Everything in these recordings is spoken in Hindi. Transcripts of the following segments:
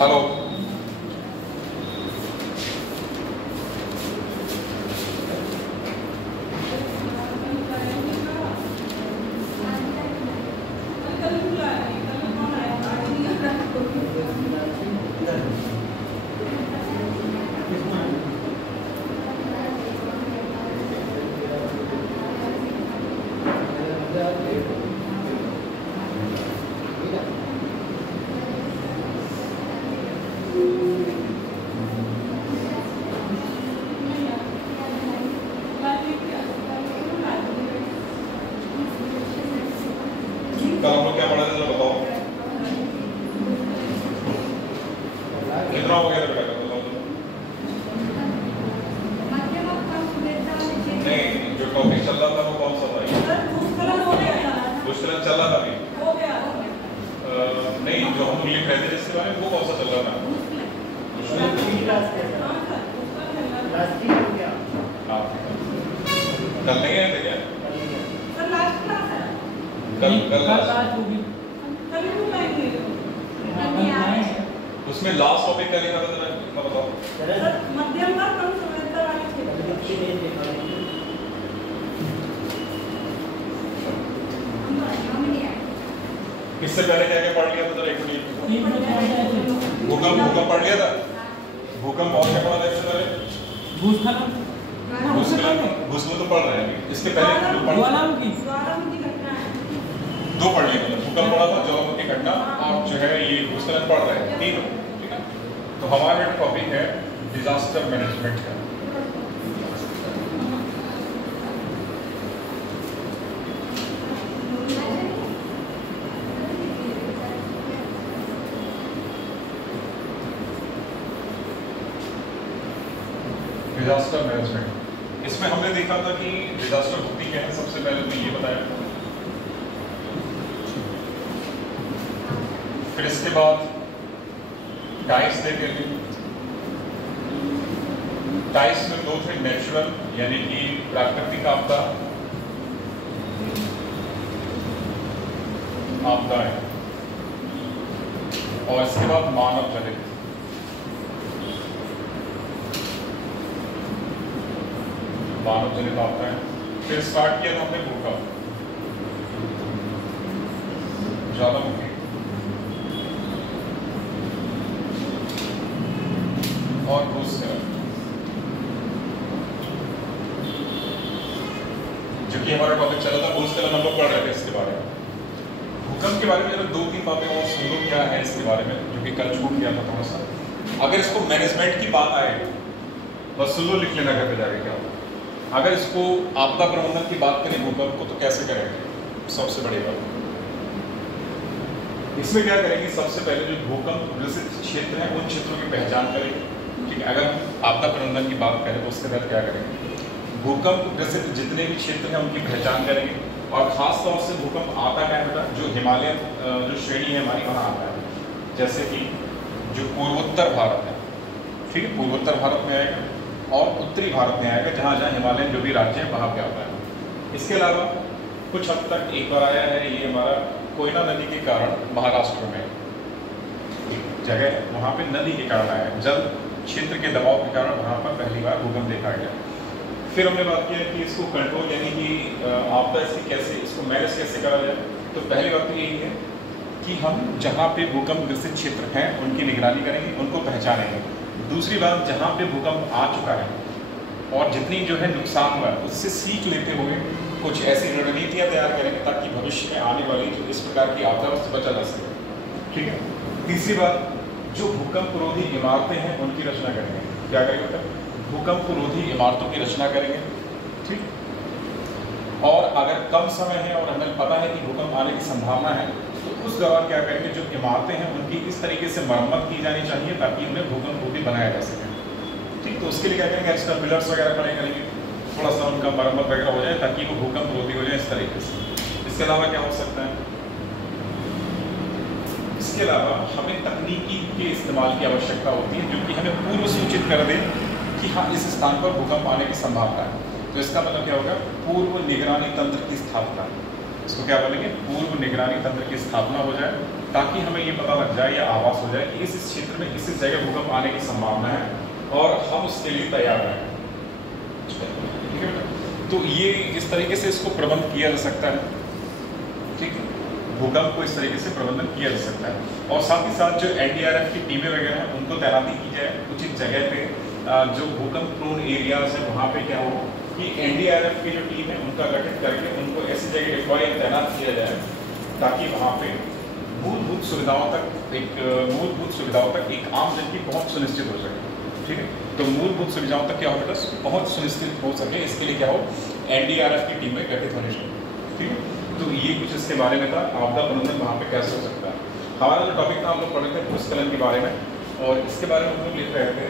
हेलो। कल हम लोग क्या पढ़ा था जरा बताओ। कितना हो गया बेटा बताओ। नहीं, जो टॉपिक चल रहा था वो कौन सा था? भूस्खलन चल रहा था अभी? नहीं, जो हम लिख रहे थे जिसके बारे में वो कौन सा चल रहा था? हाँ, कल नहीं आए थे क्या? कल उसमें लास्ट टॉपिक क्या लिखा था जरा इतना बताओ। मध्यम का कम संवेदनशीलता वाले क्षेत्र। इससे पहले क्या क्या पढ़ लिया था जरा एक मिनट। भूकंप पढ़ लिया था। भूकंप और क्या पढ़ा था इससे पहले? भूस्खलन तो पढ़ रहे हैं। इसके पहले दो पढ़ लिए, मतलब भूकंप पढ़ा था, ज्वालामुखी घटना और जो है ये भूस्खलन पढ़ रहे हैं तीनों। ठीक है, तो हमारा टॉपिक है डिजास्टर मैनेजमेंट का। डिजास्टर मैनेजमेंट, इसमें हमने देखा था कि डिजास्टर होती क्या है। सबसे पहले तो ये बताया, फिर इसके बाद टाइप्स देखे थे। टाइप्स में दो थे, नेचुरल यानी कि प्राकृतिक आपदाएं, और इसके बाद मानव जनित। मानव जनित आपदाएं। फिर स्टार्ट किया था हमने भूकंप, ज्वालामुखी और भूस्खलन, जो कि हमारा टॉपिक चला था। भूस्खलन हम लोग पढ़ रहे थे इसके बारे में। भूकंप के बारे में जरा दो तीन बातें और सुन लो क्या है इसके बारे में, जो कि कल छूट गया था थोड़ा सा। अगर इसको मैनेजमेंट की बात आए बस सुन लो, लिख लेना घर पे जाके क्या होगा। अगर इसको आपदा प्रबंधन की बात करें भूकंप को, तो कैसे करेंगे? सबसे बड़ी बात इसमें क्या करेंगे, सबसे पहले जो भूकंप ग्रसित क्षेत्र है उन क्षेत्रों की पहचान करेंगे। ठीक है, अगर आपदा प्रबंधन की बात करें तो उसके तहत क्या करेंगे, भूकंप ग्रसित जितने भी क्षेत्र हैं उनकी पहचान करेंगे। और खास तौर से भूकंप आता है बेटा जो हिमालय जो श्रेणी है हमारी वहाँ आता है, जैसे कि जो पूर्वोत्तर भारत है, ठीक है, पूर्वोत्तर भारत में आएगा और उत्तरी भारत में आएगा, जहाँ जहाँ हिमालयन जो भी राज्य है वहाँ पे आता है। इसके अलावा कुछ हद तक एक बार आया है ये हमारा कोयना नदी के कारण, महाराष्ट्र में एक जगह है वहाँ पे नदी के कारण आया है, जल क्षेत्र के दबाव के कारण वहाँ पर पहली बार भूकंप देखा गया। फिर हमने बात किया कि इसको कंट्रोल यानी कि आपदा से कैसे, इसको मैनेज कैसे करा जाए। तो पहली बात तो यही है कि हम जहाँ पे भूकंप ग्रसित क्षेत्र हैं उनकी निगरानी करेंगे, उनको पहचानेंगे। दूसरी बात, जहाँ पे भूकंप आ चुका है और जितनी जो है नुकसान हुआ है उससे सीख लेते हुए कुछ ऐसी रणनीतियाँ तैयार करेंगे ताकि भविष्य में आने वाली जो इस प्रकार की आपदा से बचा जा सके। ठीक है, तीसरी बात, जो भूकंप रोधी इमारतें हैं उनकी रचना करेंगे। क्या करेंगे? भूकंप रोधी इमारतों की रचना करेंगे। ठीक, और अगर कम समय है और हमें पता है कि भूकंप आने की संभावना है तो उस दौरान क्या करेंगे, जो इमारतें हैं उनकी इस तरीके से मरम्मत की जानी चाहिए ताकि उन्हें भूकंप रोधी बनाया जा सके। ठीक, तो उसके लिए क्या करेंगे, एक्स्ट्रा पिलर्स वगैरह खड़े करेंगे, थोड़ा सा उनका मरम्मत वगैरह हो जाए ताकि वो भूकंप रोधी हो जाए इस तरीके से। इसके अलावा क्या हो सकता है, इसके अलावा हमें तकनीकी के इस्तेमाल की आवश्यकता होती है जो कि हमें पूर्व सूचित कर दे कि हाँ इस स्थान पर भूकंप आने की संभावना है। तो इसका मतलब क्या होगा, पूर्व निगरानी तंत्र की स्थापना। इसको क्या बोलेंगे, पूर्व निगरानी तंत्र की स्थापना हो जाए ताकि हमें ये पता लग जाए या आभास हो जाए कि इस क्षेत्र में इस जगह भूकंप आने की संभावना है और हम उसके लिए तैयार रहें। ठीक है, तो ये इस तरीके से इसको प्रबंध किया जा सकता है। ठीक है, भूकंप को इस तरीके से प्रबंधन किया जा सकता है। और साथ ही साथ जो NDRF की टीमें वगैरह हैं उनको तैनाती की जाए उचित जगह पे, जो भूकंप प्रोन एरियाज है वहाँ पे क्या हो कि NDRF की जो टीम है उनका गठन करके उनको ऐसी जगह डिप्लॉय तैनात किया जाए ताकि वहाँ पे मूलभूत सुविधाओं तक एक आम जन की पहुँच सुनिश्चित हो सके। ठीक है, तो मूलभूत सुविधाओं तक क्या हो बेटा, पहुँच सुनिश्चित हो सके, इसके लिए क्या हो NDRF की टीमें गठित होनी चाहिए। ठीक है, तो ये कुछ इसके बारे में था, आपदा प्रबंधन वहाँ पे कैसे हो सकता है। हमारा जो टॉपिक था हम लोग पढ़े थे भूस्खलन के बारे में, और इसके बारे में हम लोग लिख रहे थे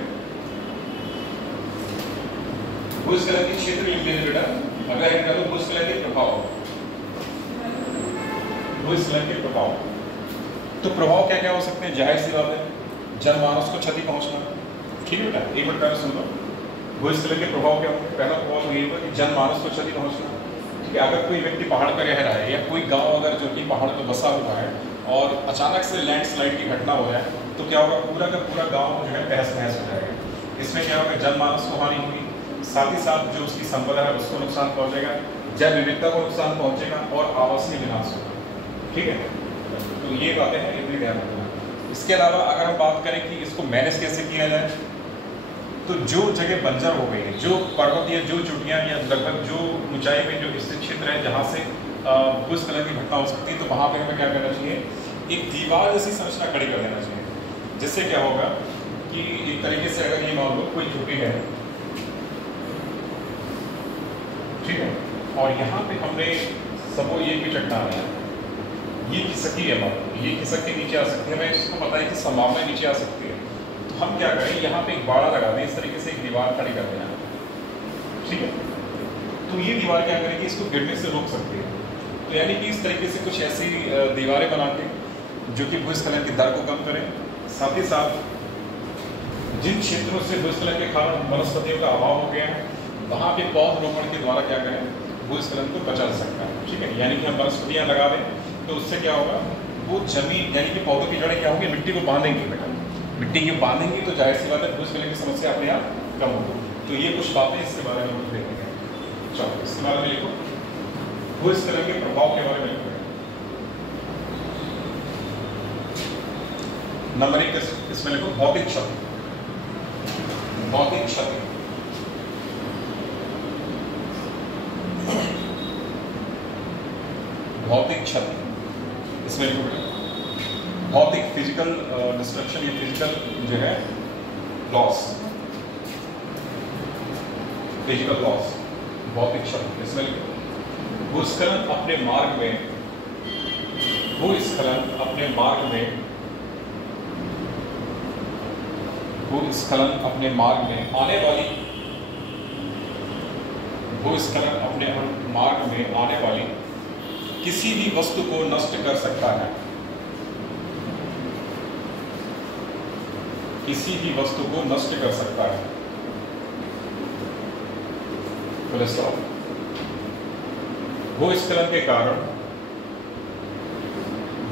भूस्खलन के क्षेत्र लिख लेते बेटा। अगर है तो भूस्खलन के प्रभाव, भूस्खलन के प्रभाव, तो प्रभाव क्या क्या हो सकते हैं, जाहिर सी बात है जनमानस को क्षति पहुंचना। ठीक है बेटा, एक मिनट पहले सुन लो, भूस्खलन के प्रभाव क्या होंगे। पहला प्रभाव तो ये होगा कि जनमानस को क्षति पहुंचना। ठीक है, अगर कोई व्यक्ति पहाड़ पर रह रहा है या कोई गांव अगर जो कि पहाड़ पर बसा हुआ है और अचानक से लैंडस्लाइड की घटना हो जाए तो क्या होगा, पूरा का पूरा गांव जो है तहस नहस हो जाएगा। इसमें क्या होगा, जनमानस को हानि होगी, साथ ही साथ जो उसकी संपदा है उसको नुकसान पहुंचेगा, जैव विविधता को नुकसान पहुंचेगा और आवासीय विनाश होगा। ठीक है, तो ये बातें हैं, इतनी ध्यान रखना। इसके अलावा अगर हम बात करें कि इसको मैनेज कैसे किया जाए, तो जो जगह बंजर हो गई है, जो पर्वतीय जो चोटियाँ या लगभग जो ऊंचाई में जो स्थित क्षेत्र है जहाँ से भूस्खलन की घटना हो सकती है, तो वहाँ पे हमें क्या करना चाहिए, एक दीवार जैसी संरचना खड़ी कर देना चाहिए। जिससे क्या होगा कि एक तरीके से अगर ये मान लो कोई चोटी है, ठीक है, और यहाँ पे हमने सबको ये भी चट्टान है, ये खिसकी है, मतलब ये खिसक के नीचे आ सकती है, हमें इसको पता है कि संभावना नीचे आ सकती है, तो हम क्या करें, यहाँ पे एक बाड़ा लगा दें, इस तरीके से एक दीवार खड़ी कर दें। ठीक है, तो ये दीवार क्या करेगी, इसको गिरने से रोक सकती है। तो यानी कि इस तरीके से कुछ ऐसी दीवारें बना के जो कि भूस्खलन की दर को कम करें, साथ ही साथ जिन क्षेत्रों से भूस्खलन के कारण वनस्पतियों का अभाव हो गया है वहाँ पे पौधरोपण के द्वारा क्या करें, भूस्खलन को बचा सकता है। ठीक है, यानी कि हम वनस्पतियाँ लगा दें तो उससे क्या होगा, वो जमीन यानी कि पौधों की जड़ें क्या होंगी, मिट्टी को बांधेंगी बेटा, मिट्टी की बांधेंगी तो जाहिर सी बात है भूस्खलन की समस्या अपने आप कम होगी। तो ये कुछ बातें इसके बारे में हम देखेंगे। चलो इसके बारे में लिखो, भूस्खलन के प्रभाव के बारे में लिखो। नंबर 1 इसमें लिखो भौतिक क्षति। भौतिक क्षति, भौतिक क्षति इसमें लिखो बेटा। भौतिक फिजिकल डिस्ट्रक्शन या फिजिकल जो है लॉस, फिजिकल लॉस, भौतिक क्षति इसमें लिखो। भूस्खलन अपने मार्ग में, भूस्खलन अपने मार्ग में, भूस्खलन अपने मार्ग में आने वाली, भूस्खलन अपने मार्ग में आने वाली किसी भी वस्तु को नष्ट कर सकता है, किसी भी वस्तु को नष्ट कर सकता है। Full stop. भूस्खलन के कारण,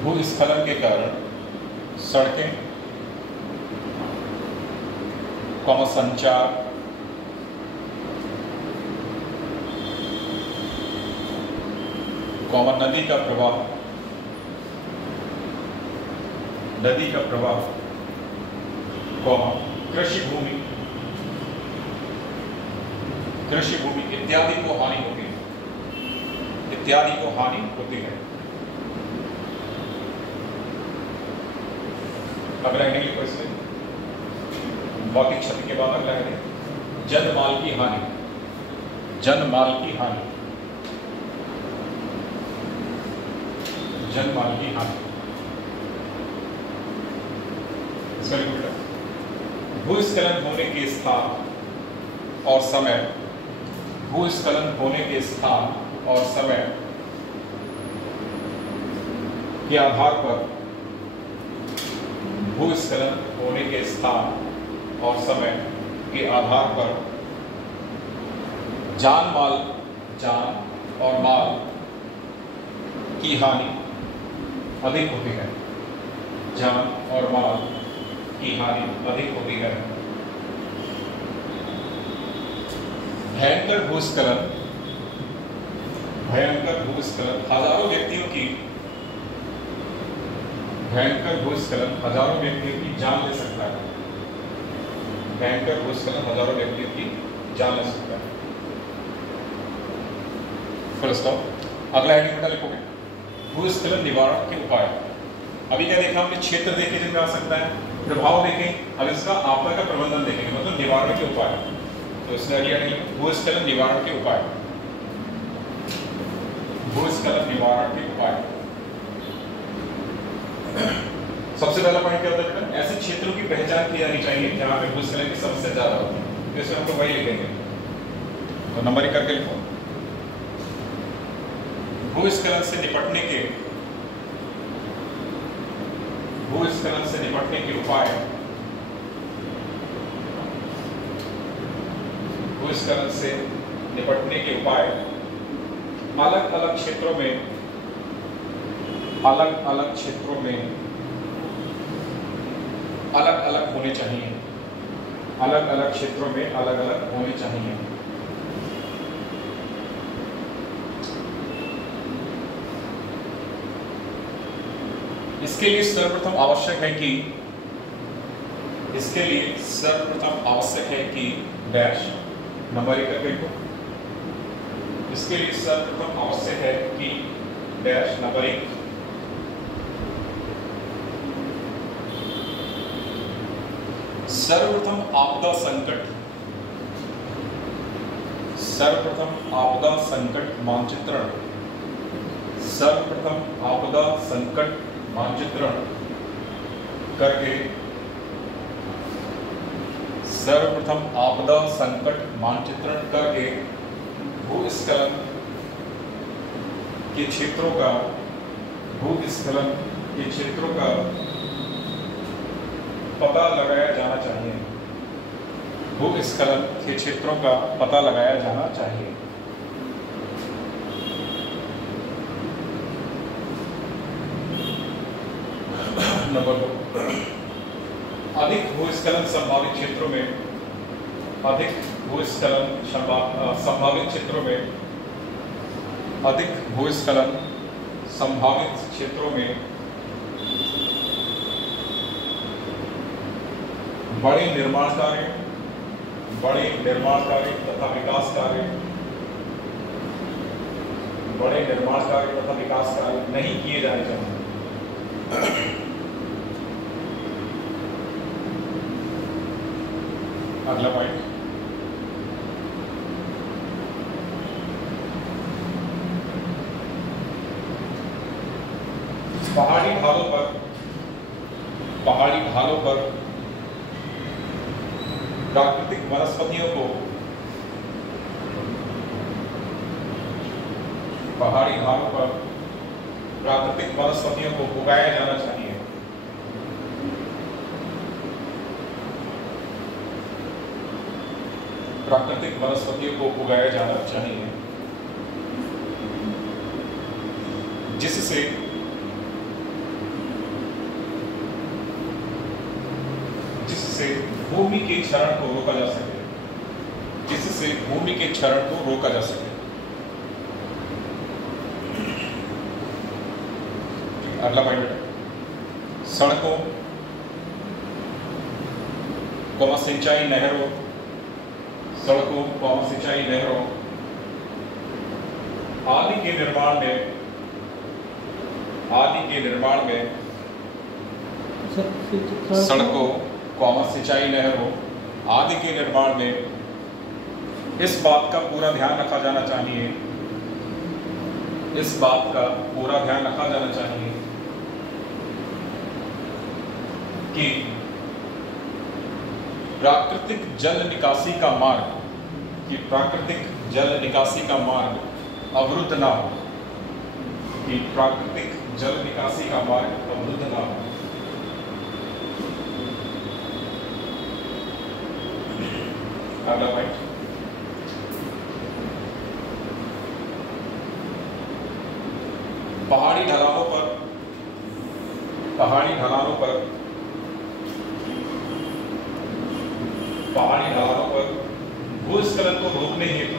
भूस्खलन के कारण सड़कें, संचार, नदी का प्रवाह, नदी का प्रवाह, कृषि भूमि, कृषि भूमि इत्यादि को हानि होती है, इत्यादि को हानि होती है। अगला हेडिंग लिखो इसमें, भौतिक क्षति के बाद अगला हेडिंग जनमाल की हानि, जनमाल की हानि, जनमाल की हानि। इसका लिखो बेटा, भूस्खलन होने के स्थान और समय, भूस्खलन होने के स्थान और समय के आधार पर, भूस्खलन होने के स्थान और समय के आधार पर जान माल, जान और माल की हानि अधिक होती है, जान और माल की हानि अधिक होती है। भयंकर भूस्खलन हजारों व्यक्तियों की जान ले सकता है। भयंकर भूस्खलन हजारों व्यक्तियों की जान ले सकता है। Full stop. अगला हेडिंग बेटा लिखोगे भूस्खलन निवारण के उपाय। अभी क्या देखा हमने, क्षेत्र देखे जिनमें आ सकता है, प्रभाव देखें, अब इसका आपदा का प्रबंधन देखेंगे, मतलब निवारण के उपाय। तो इसने अगली हेडिंग भूस्खलन निवारण के उपाय। भूस्खलन निवारण के उपाय। सबसे पहला पॉइंट क्या होता है, ऐसे क्षेत्रों की पहचान की जानी चाहिए जहां पे भूस्खलन की समस्या ज्यादा होती है। तो इसमें हम लोग वही लिखेंगे, तो नंबर करके लिखो। भूस्खलन से निपटने के उपाय। भूस्खलन से निपटने के उपाय अलग अलग क्षेत्रों में अलग अलग होने चाहिए। अलग अलग क्षेत्रों में अलग अलग होने चाहिए। इसके लिए सर्वप्रथम आवश्यक है कि डैश नंबर एक करके लिखो। इसके लिए सर्वप्रथम आवश्यक है कि डैश नंबर एक सर्वप्रथम आपदा संकट मानचित्रण। सर्वप्रथम आपदा संकट मानचित्रण करके भूस्खलन के क्षेत्रों का पता लगाया जाना चाहिए। भूस्खलन के क्षेत्रों का पता लगाया जाना चाहिए। नंबर 2 अधिक भूस्खलन संभावित क्षेत्रों में अधिक भूस्खलन संभावित क्षेत्रों में बड़े निर्माण कार्य तथा विकास कार्य नहीं किए जाने चाहिए। अगला पॉइंट पहाड़ी ढालों पर प्राकृतिक वनस्पतियों को उगाया जाना चाहिए। प्राकृतिक वनस्पतियों को उगाया जाना चाहिए जिससे भूमि के क्षरण को रोका जा सके। अगला पॉइंट सड़कों सिंचाई नहरों आदि के निर्माण में सड़कों सिंचाई नहरों आदि के निर्माण में इस बात का पूरा ध्यान रखा जाना चाहिए कि प्राकृतिक जल निकासी का मार्ग अवरुद्ध ना हो। अगला पॉइंट पहाड़ी ढलानों पर पहाड़ी ढलानों पर भूस्खलन को रोकने हेतु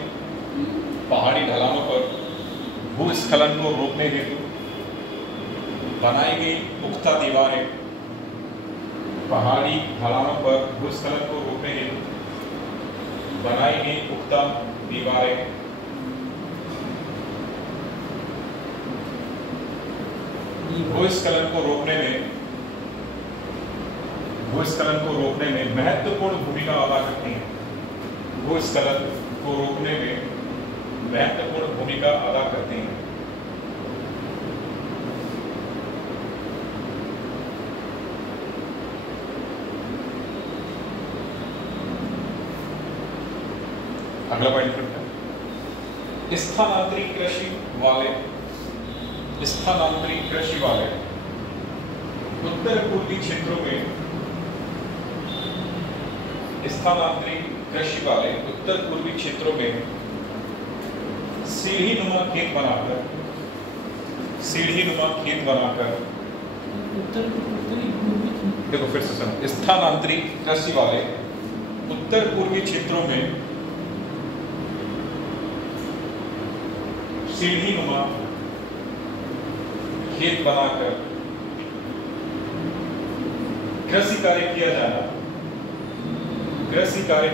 पहाड़ी ढलानों पर भूस्खलन को रोकने हेतु बनाई गई पुख्ता दीवारें पहाड़ी ढलानों पर भूस्खलन को रोकने हेतु बनाई गई पुख्ता दीवारें भूस्खलन को रोकने में महत्वपूर्ण भूमिका अदा करती हैं। भूस्खलन को रोकने में महत्वपूर्ण भूमिका अदा करती हैं। अगला पॉइंट करते हैं, स्थानांतरित कृषि वाले उत्तर पूर्वी क्षेत्रों में सीढ़ी नुमा खेत बनाकर देखो फिर से सुनो, स्थानांतरित कृषि वाले उत्तर पूर्वी क्षेत्रों में सीढ़ी नुमा खेत बनाकर कृषि कार्य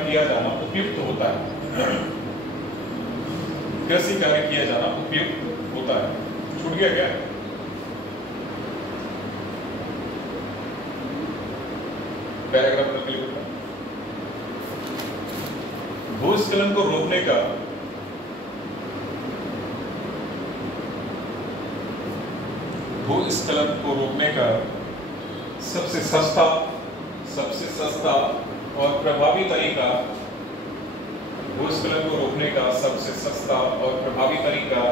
किया जाना उपयुक्त होता है। कृषि कार्य किया जाना उपयुक्त होता है। छूट गया क्या? पैराग्राफ में लिखो, भूस्खलन को रोकने का सबसे सस्ता और प्रभावी तरीका भूस्खलन को रोकने का सबसे सस्ता और प्रभावी तरीका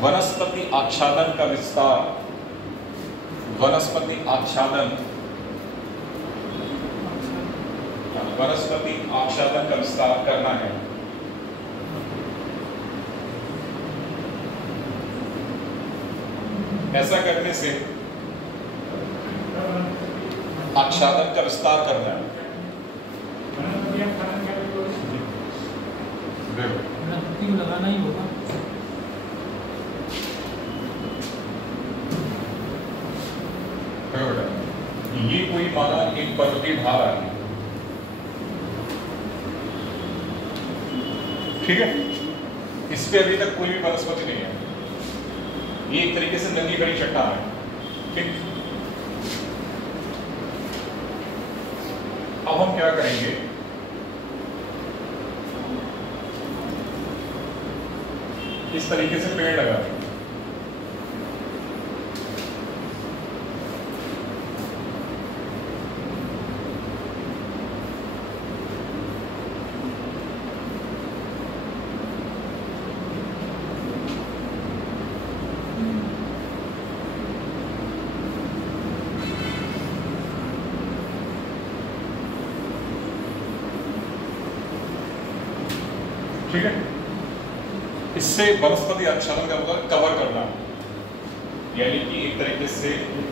वनस्पति आच्छादन का विस्तार करना है। ऐसा करने से आच्छादन का विस्तार करना है। लगाना ही होगा। ये कोई माना एक पर्वतीय ढाल आ गई, ठीक है, इस पे अभी तक कोई भी वनस्पति नहीं है। ये एक तरीके से नंगी खड़ी चट्टान है, ठीक। अब हम क्या करेंगे, इस तरीके से पेड़ लगा देंगे। ठीक है, इससे वनस्पति आच्छादन का मतलब कवर करना, यानी कि एक तरीके से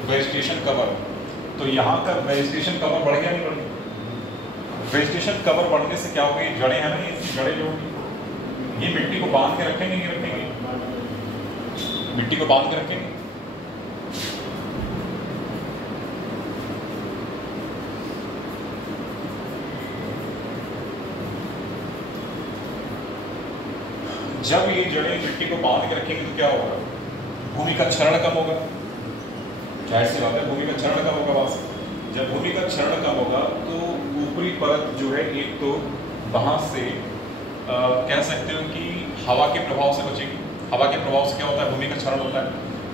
वेजिटेशन कवर। तो यहाँ का वेजिटेशन कवर बढ़ गया नहीं बढ़ गया? वेजिटेशन कवर बढ़ने से क्या होगी, जड़ें हैं ना, ये जड़ें जो होगी ये मिट्टी को बांध के रखेंगे, नहीं रखेंगे? मिट्टी को बांध के रखेंगे। जब ये जड़ें मिट्टी को बांध के रखेंगे तो क्या होगा, भूमि का क्षरण कम होगा। जाहिर सी बात है, भूमि का क्षरण कम होगा। वहां से जब भूमि का क्षरण कम होगा तो ऊपरी परत जो है, एक तो वहां से कह सकते हो कि हवा के प्रभाव से बचेगी। हवा के प्रभाव से क्या होता है, भूमि का क्षरण होता है,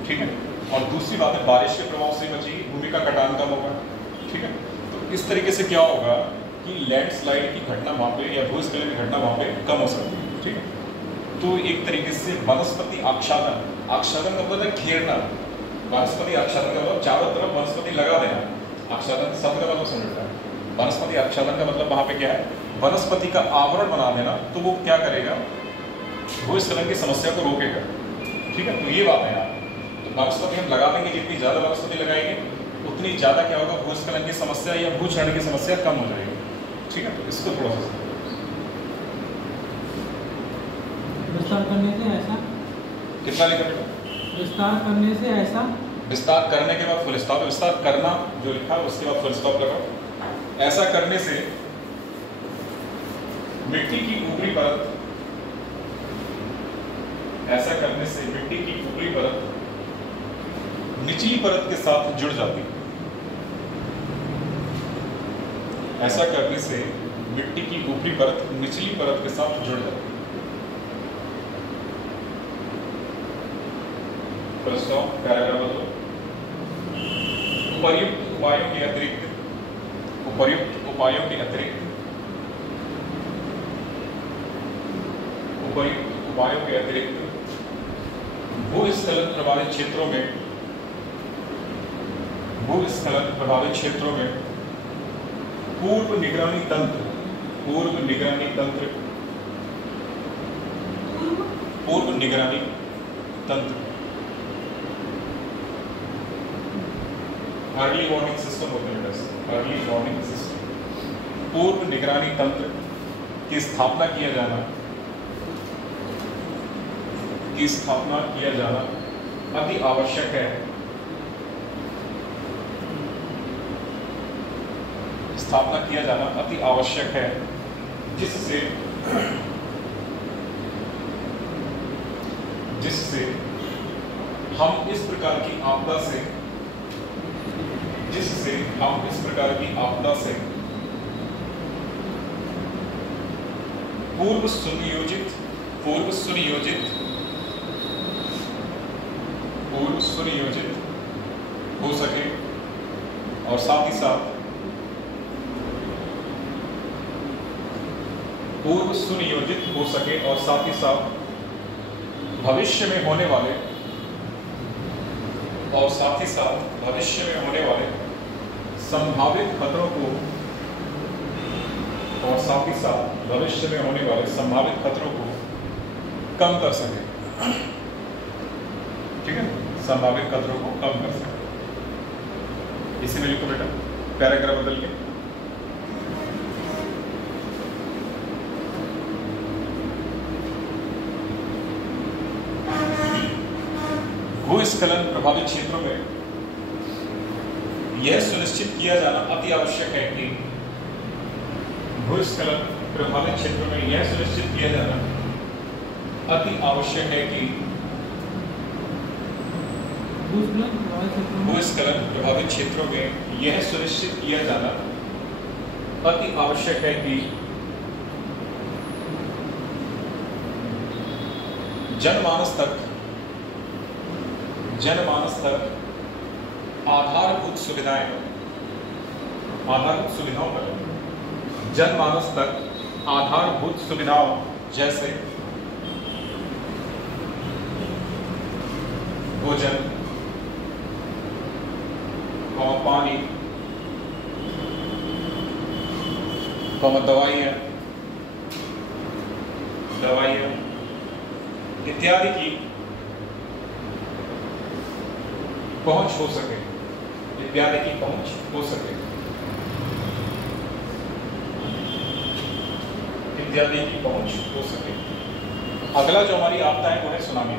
ठीक है। और दूसरी बात है, बारिश के प्रभाव से बचेगी, भूमि का कटान कम होगा, ठीक है। तो इस तरीके से क्या होगा कि लैंडस्लाइड की घटना वहां पे या भूस्खलन की घटना वहां पे कम हो सकती है, ठीक है। तो एक तरीके से वनस्पति आच्छादन का मतलब है घेरना। वनस्पति आच्छादन का मतलब चारों तरफ वनस्पति लगा देना। आच्छादन शब्द का मतलब समझता है। वनस्पति आच्छादन का मतलब वहां पे क्या है, वनस्पति का आवरण बना देना। तो वो क्या करेगा, भूस्खलन की समस्या को रोकेगा, ठीक है। तो ये बात है यार। तो वनस्पति हम लगा देंगे, जितनी ज़्यादा वनस्पति लगाएंगे उतनी ज़्यादा क्या होगा, भूस्खलन की समस्या या भूक्षरण की समस्या कम हो जाएगी। ठीक है, तो इसको थोड़ा सा विस्तार करने से ऐसा, कितना लिखा बेटा? विस्तार करने से ऐसा, विस्तार करने के बाद फुल स्टॉप, विस्तार करना जो लिखा है उसके बाद फुल स्टॉप लगाओ। ऐसा करने से मिट्टी की ऊपरी परत, ऐसा करने से मिट्टी की ऊपरी परत निचली परत के साथ जुड़ जाती है। ऐसा करने से मिट्टी की ऊपरी परत निचली परत के साथ जुड़ जाती है। फुल स्टॉप, पैराग्राफ बदलो। उपर्युक्त उपायों के अतिरिक्त, उपर्युक्त उपायों के अतिरिक्त, उपर्युक्त उपायों के अतिरिक्त भूस्खलन प्रभावित क्षेत्रों में, भूस्खलन प्रभावित क्षेत्रों में पूर्व निगरानी तंत्र, पूर्व निगरानी तंत्र, पूर्व निगरानी तंत्र, अर्ली वार्निंग सिस्टम होते हैं बेटा, अर्ली वार्निंग सिस्टम, पूर्व निगरानी तंत्र की स्थापना किया जाना, की स्थापना किया जाना अति आवश्यक है। स्थापना किया जाना अति आवश्यक है, जिससे जिससे हम इस प्रकार की आपदा से, जिससे हम इस प्रकार की आपदा से पूर्व सुनियोजित, पूर्व सुनियोजित, पूर्व सुनियोजित हो सके और साथ ही साथ पूर्व सुनियोजित हो सके और साथ ही साथ भविष्य में होने वाले, और साथ ही साथ भविष्य में होने वाले संभावित खतरों को, और साथ ही साथ भविष्य में होने वाले संभावित खतरों को कम कर सके। ठीक है, संभावित खतरों को कम कर सके। इसी में लिखो बेटा, पैराग्राफ बदल के। भूस्खलन प्रभावित क्षेत्रों में यह सुनिश्चित किया जाना अति आवश्यक है कि, भूस्खलन प्रभावित क्षेत्रों में यह सुनिश्चित किया जाना अति आवश्यक है कि, भूस्खलन प्रभावित क्षेत्रों में यह सुनिश्चित किया जाना अति आवश्यक है कि जनमानस तक आधारभूत सुविधाएं, आधारभूत सुविधाओं पर, जनमानस तक आधारभूत सुविधाओं जैसे भोजन, पानी, दवाइयाँ इत्यादि की पहुंच हो सके, इत्यादि की पहुंच हो सके, इत्यादि की पहुंच हो सके। अगला जो हमारी आपदा है वो है सुनामी।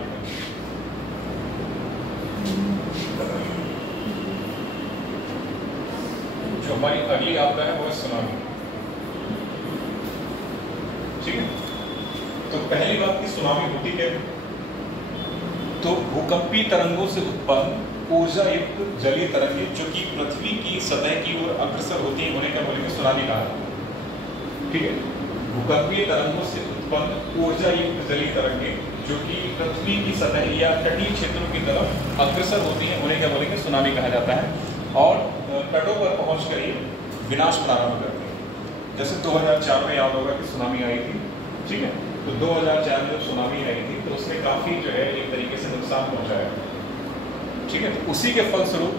जो हमारी अगली आपदा है वो है सुनामी। ठीक है, तो पहली बात की सुनामी होती है तो भूकंपीय तरंगों से उत्पन्न ऊर्जा युक्त जलीय तरंगे जो कि पृथ्वी की सतह की ओर अग्रसर होती है, उन्हें क्या बोलेंगे, सुनामी कहा। ठीक है, भूकंपीय तरंगों से उत्पन्न ऊर्जा युक्त जलीय तरंगे जो कि पृथ्वी की सतह या तटीय क्षेत्रों की तरफ अग्रसर होती हैं, उन्हें क्या बोलेंगे, सुनामी कहा जाता है। और तटों पर पहुंचकर ये विनाश प्रारंभ करते हैं। जैसे 2004 में याद होगा कि सुनामी आई थी। ठीक है, तो 2004 में जब सुनामी आई थी तो उसने काफ़ी जो है एक तरीके से नुकसान पहुंचाया। ठीक है, तो उसी के फलस्वरूप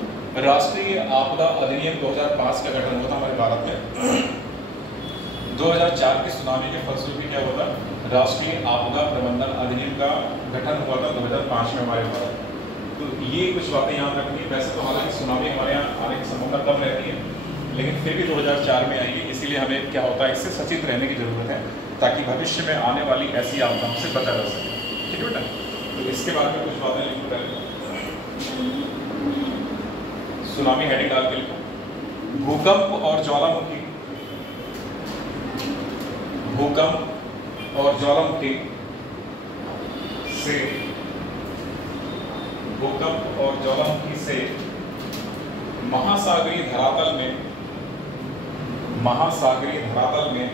राष्ट्रीय आपदा अधिनियम 2005 का गठन हुआ था हमारे भारत में। 2004 की सुनामी के फलस्वरूप क्या हुआ था, राष्ट्रीय आपदा प्रबंधन अधिनियम का गठन हुआ था 2005 में हमारे भारत में। तो ये कुछ बातें याद रखनी है। वैसे तो हालांकि सुनामी हमारे यहाँ आने की संभावना कम रहती है, लेकिन फिर भी 2004 में आएगी, इसीलिए हमें क्या होता है, इससे सचेत रहने की ज़रूरत है ताकि भविष्य में आने वाली ऐसी आपदाओं से बचा जा सके। ठीक है बेटा, तो इसके बारे में कुछ बातें लिखो पहले। सुनामी हेडिंग डाल के लिखो। भूकंप और ज्वालामुखी, भूकंप और ज्वालामुखी से, भूकंप और ज्वालामुखी से महासागरीय धरातल में, महासागरीय धरातल में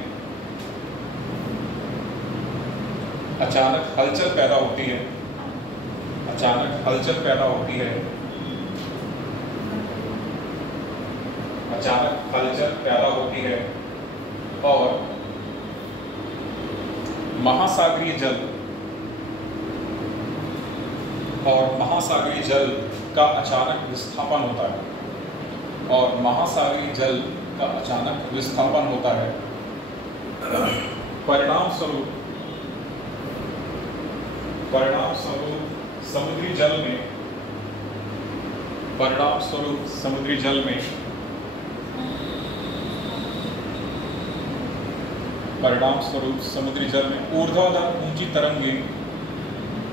अचानक हलचल पैदा होती है, अचानक हलचल पैदा होती है, अचानक हलचल पैदा होती है और महासागरीय जल, और महासागरीय जल का अचानक विस्थापन होता है, और महासागरीय जल का अचानक विस्थापन होता है। परिणाम स्वरूप समुद्री जल में, परिणाम स्वरूप समुद्री जल में, परिणाम स्वरूप समुद्री जल में ऊर्ध्वाधर ऊंची तरंगें,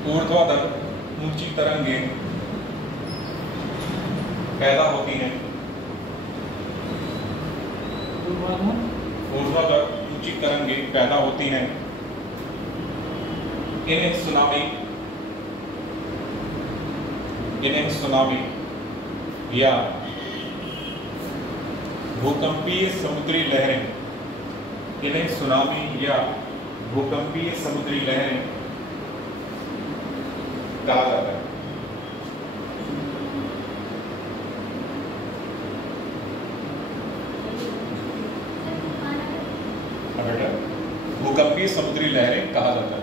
ऊर्ध्वाधर ऊंची तरंगें पैदा होती हैं, ऊर्ध्वाधर ऊंची तरंगें पैदा होती हैं। इन्हें सुनामी या भूकंपीय समुद्री लहरें, इन्हें सुनामी या भूकंपीय समुद्री लहरें कहा जाता है। भूकंपीय समुद्री लहरें कहा जाता है।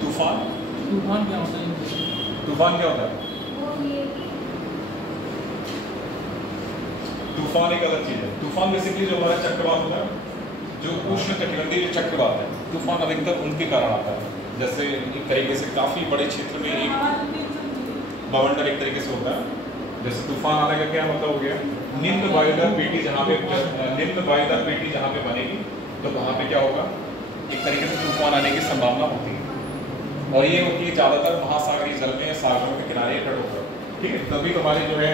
तूफान, तूफान क्या होता है? तूफान क्या होता है? तूफान एक अलग चीज है। तूफान बेसिकली जो हमारा चक्रवात होता है, जो उष्ण कटिबंधीय चक्रवात है, तूफान अधिकतर उनके कारण आता है। जैसे एक तरीके से काफी बड़े क्षेत्र में एक बवंडर एक तरीके से होता है। जैसे तूफान आने का क्या मतलब हो गया, निम्न वायुदर पेटी जहाँ पे, निम्न वायुदर पेटी जहाँ पे बनेगी तो वहाँ पे क्या होगा, एक तरीके से तूफान आने की संभावना होती है। और ये होती है ज़्यादातर महासागरीय जल में या सागरों के किनारे तट होकर। ठीक है, तभी तो हमारे जो है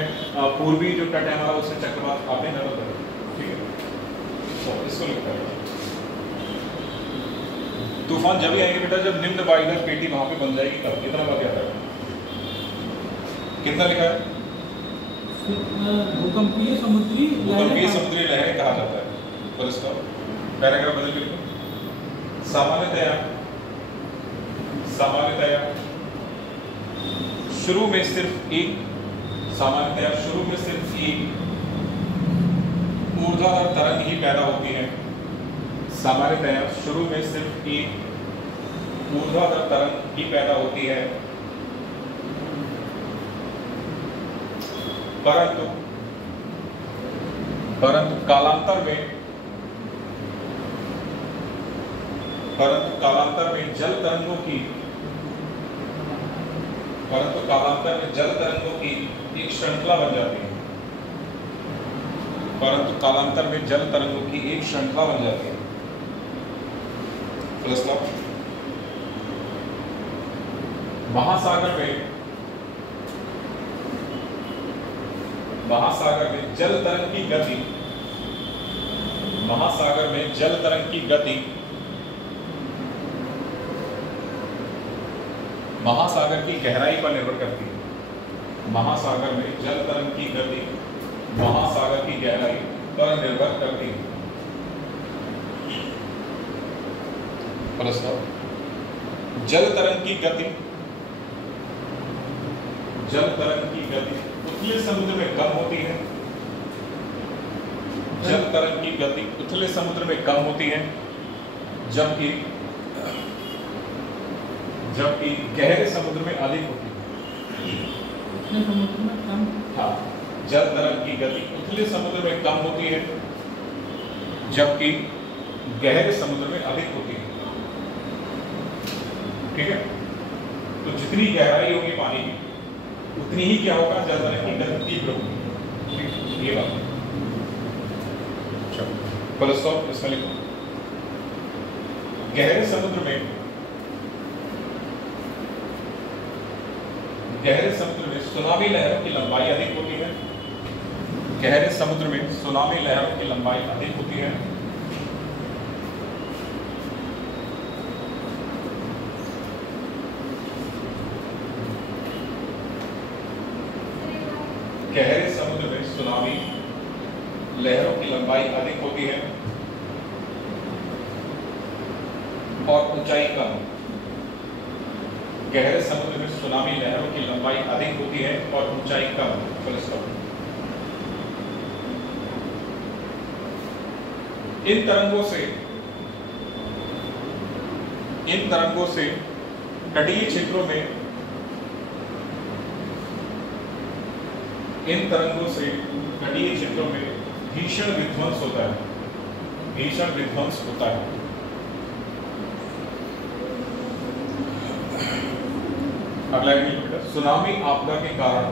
पूर्वी जो तट है हमारा, उससे चक्रवात आते हैं ज़्यादातर। ठीक है, तो इसको लिखता है। तूफान जब भी आएंगे बेटा जब निम्न वायुदर पेटी वहाँ पे बन जाएगी तब। कितना बात याद है? कितना लिखा है? भूकंपीय समुद्री लहरें कहा जाता है। पर इसका पैराग्राफ बदल के लिखो। सामान्यतया शुरू में सिर्फ एक, सामान्यतया शुरू में सिर्फ एक ऊर्ध्वाधर तरंग ही पैदा होती है। सामान्यतया शुरू में सिर्फ एक ऊर्ध्वाधर तरंग ही पैदा होती है, परंतु कालांतर में जल तरंगों की, एक श्रृंखला बन जाती है। परंतु कालांतर में जल तरंगों की एक श्रृंखला बन जाती है। महासागर में जल तरंग की गति, महासागर में जल तरंग की गति महासागर की गहराई पर निर्भर करती है। महासागर में जल तरंग की गति महासागर की गहराई पर निर्भर करती है। जल तरंग की गति, जल तरंग की गति उथले समुद्र में कम होती है। जल तरंग की गति उथले समुद्र में कम होती है, जबकि गहरे समुद्र में अधिक होती है। उथले समुद्र में कम, हाँ, जल तरंग की गति उथले समुद्र में कम होती है, जबकि गहरे समुद्र में अधिक होती है। ठीक है, तो जितनी गहराई होगी पानी की उतनी ही क्या होगा, जल तरंग की गति तीव्र होगी। ये बात फुल स्टॉप इसमें लिखो। गहरे समुद्र में सुनामी लहरों की लंबाई अधिक होती है। गहरे समुद्र में सुनामी लहरों की लंबाई अधिक होती है। गहरे समुद्र में सुनामी लहरों की लंबाई अधिक होती है और ऊंचाई कम। गहरे समुद्र में सुनामी लहरों की लंबाई अधिक होती है और ऊंचाई कम। Full stop. इन तरंगों से तटीय क्षेत्रों में भीषण विध्वंस होता है। अगला सुनामी आपदा के कारण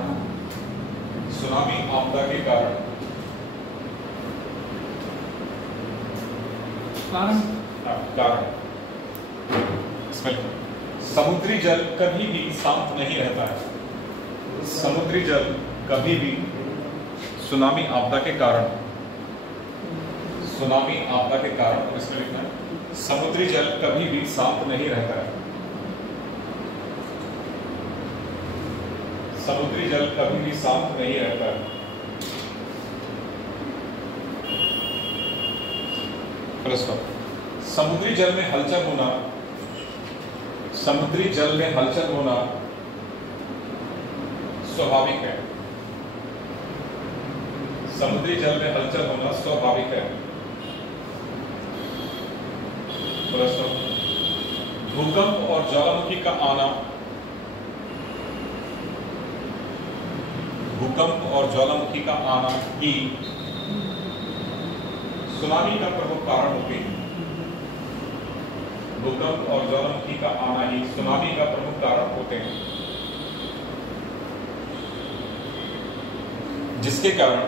समुद्री जल कभी भी शांत नहीं रहता है। समुद्री जल कभी भी सुनामी आपदा के कारण इसमें लिखना है, समुद्री जल कभी भी शांत नहीं रहता है। समुद्री जल कभी भी शांत नहीं रहता है। समुद्री जल में हलचल होना स्वाभाविक है। समुद्री जल में हलचल होना स्वाभाविक है। भूकंप और ज्वालामुखी का आना ही सुनामी का प्रमुख कारण होते हैं। भूकंप और ज्वालामुखी का आना ही सुनामी का प्रमुख कारण होते हैं, जिसके कारण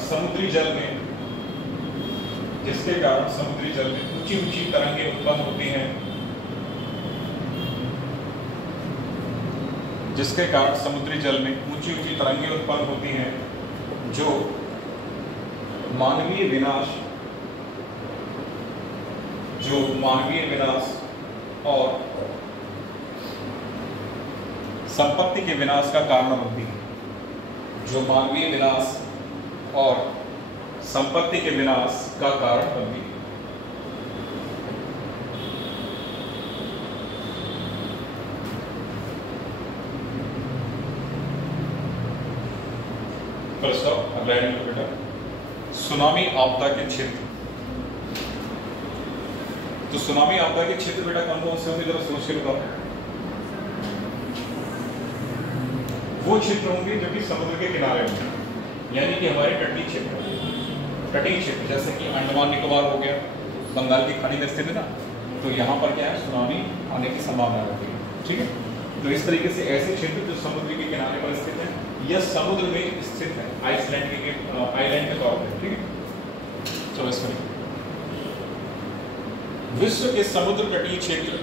समुद्री जल में ऊंची तरंगें उत्पन्न होती हैं। जिसके कारण समुद्री जल में ऊंची तरंगें उत्पन्न होती हैं, जो मानवीय विनाश और संपत्ति के विनाश का कारण बनती है। जो मानवीय विनाश और संपत्ति के विनाश का कारण बनती है। बेटा, सुनामी आपदा के क्षेत्र। तो सुनामी आपदा के क्षेत्र बेटा कौन कौन से होंगे, जरा सोच के बताओ। वो क्षेत्र होंगे जो कि समुद्र के किनारे होंगे, यानी कि हमारे तटीय क्षेत्र जैसे कि अंडमान निकोबार हो गया, बंगाल की खाड़ी में स्थित है ना, तो यहाँ पर क्या है, सुनामी आने की संभावना होती है। ठीक है, तो इस तरीके से ऐसे क्षेत्र जो समुद्र के किनारे पर स्थित है या समुद्र में स्थित है, आइसलैंड के तौर पर। ठीक है, चलो इसमें विश्व के समुद्र तटीय क्षेत्र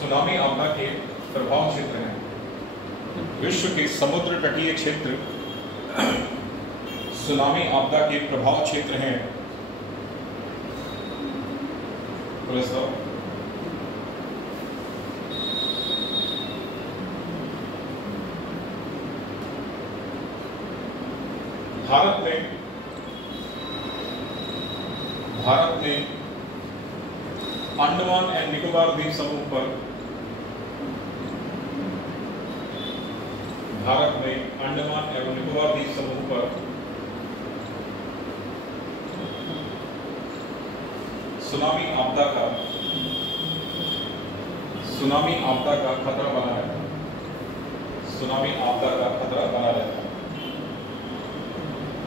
सुनामी आपदा के प्रभाव क्षेत्र हैं। विश्व के समुद्र तटीय क्षेत्र सुनामी आपदा के प्रभाव क्षेत्र हैं। भारत में अंडमान एंड निकोबार द्वीप समूह पर सुनामी आपदा का खतरा बना रहता है।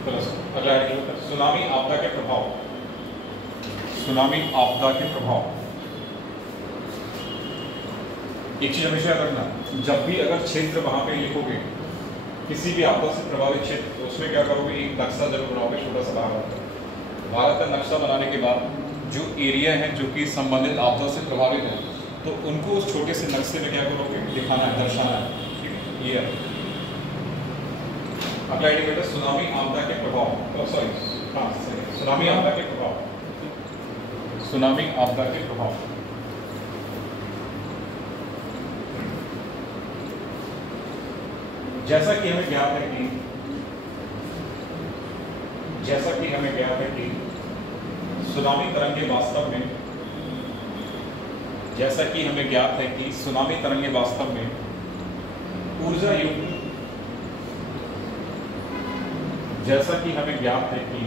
अगला सुनामी आपदा के प्रभाव। सुनामी आपदा के प्रभाव, एक चीज हमेशा याद रखना, जब भी अगर क्षेत्र वहां पे लिखोगे किसी भी आपदा से प्रभावित क्षेत्र, तो उसमें क्या करोगे, एक नक्शा जरूर बनाओगे छोटा सा भारत का। भारत का नक्शा बनाने के बाद जो एरिया है जो कि संबंधित आपदा से प्रभावित है, तो उनको उस छोटे से नक्शे में क्या करोगे, दिखाना है, दर्शाना है। ठीक है, ये है अगला इंडिकेटर सुनामी आपदा के प्रभाव। सुनामी आपदा के प्रभाव। सुनामी आपदा के प्रभाव, जैसा कि हमें ज्ञात है कि सुनामी तरंगे वास्तव में, जैसा कि हमें ज्ञात है कि सुनामी तरंगे वास्तव में ऊर्जा युक्त, जैसा कि हमें ज्ञात है कि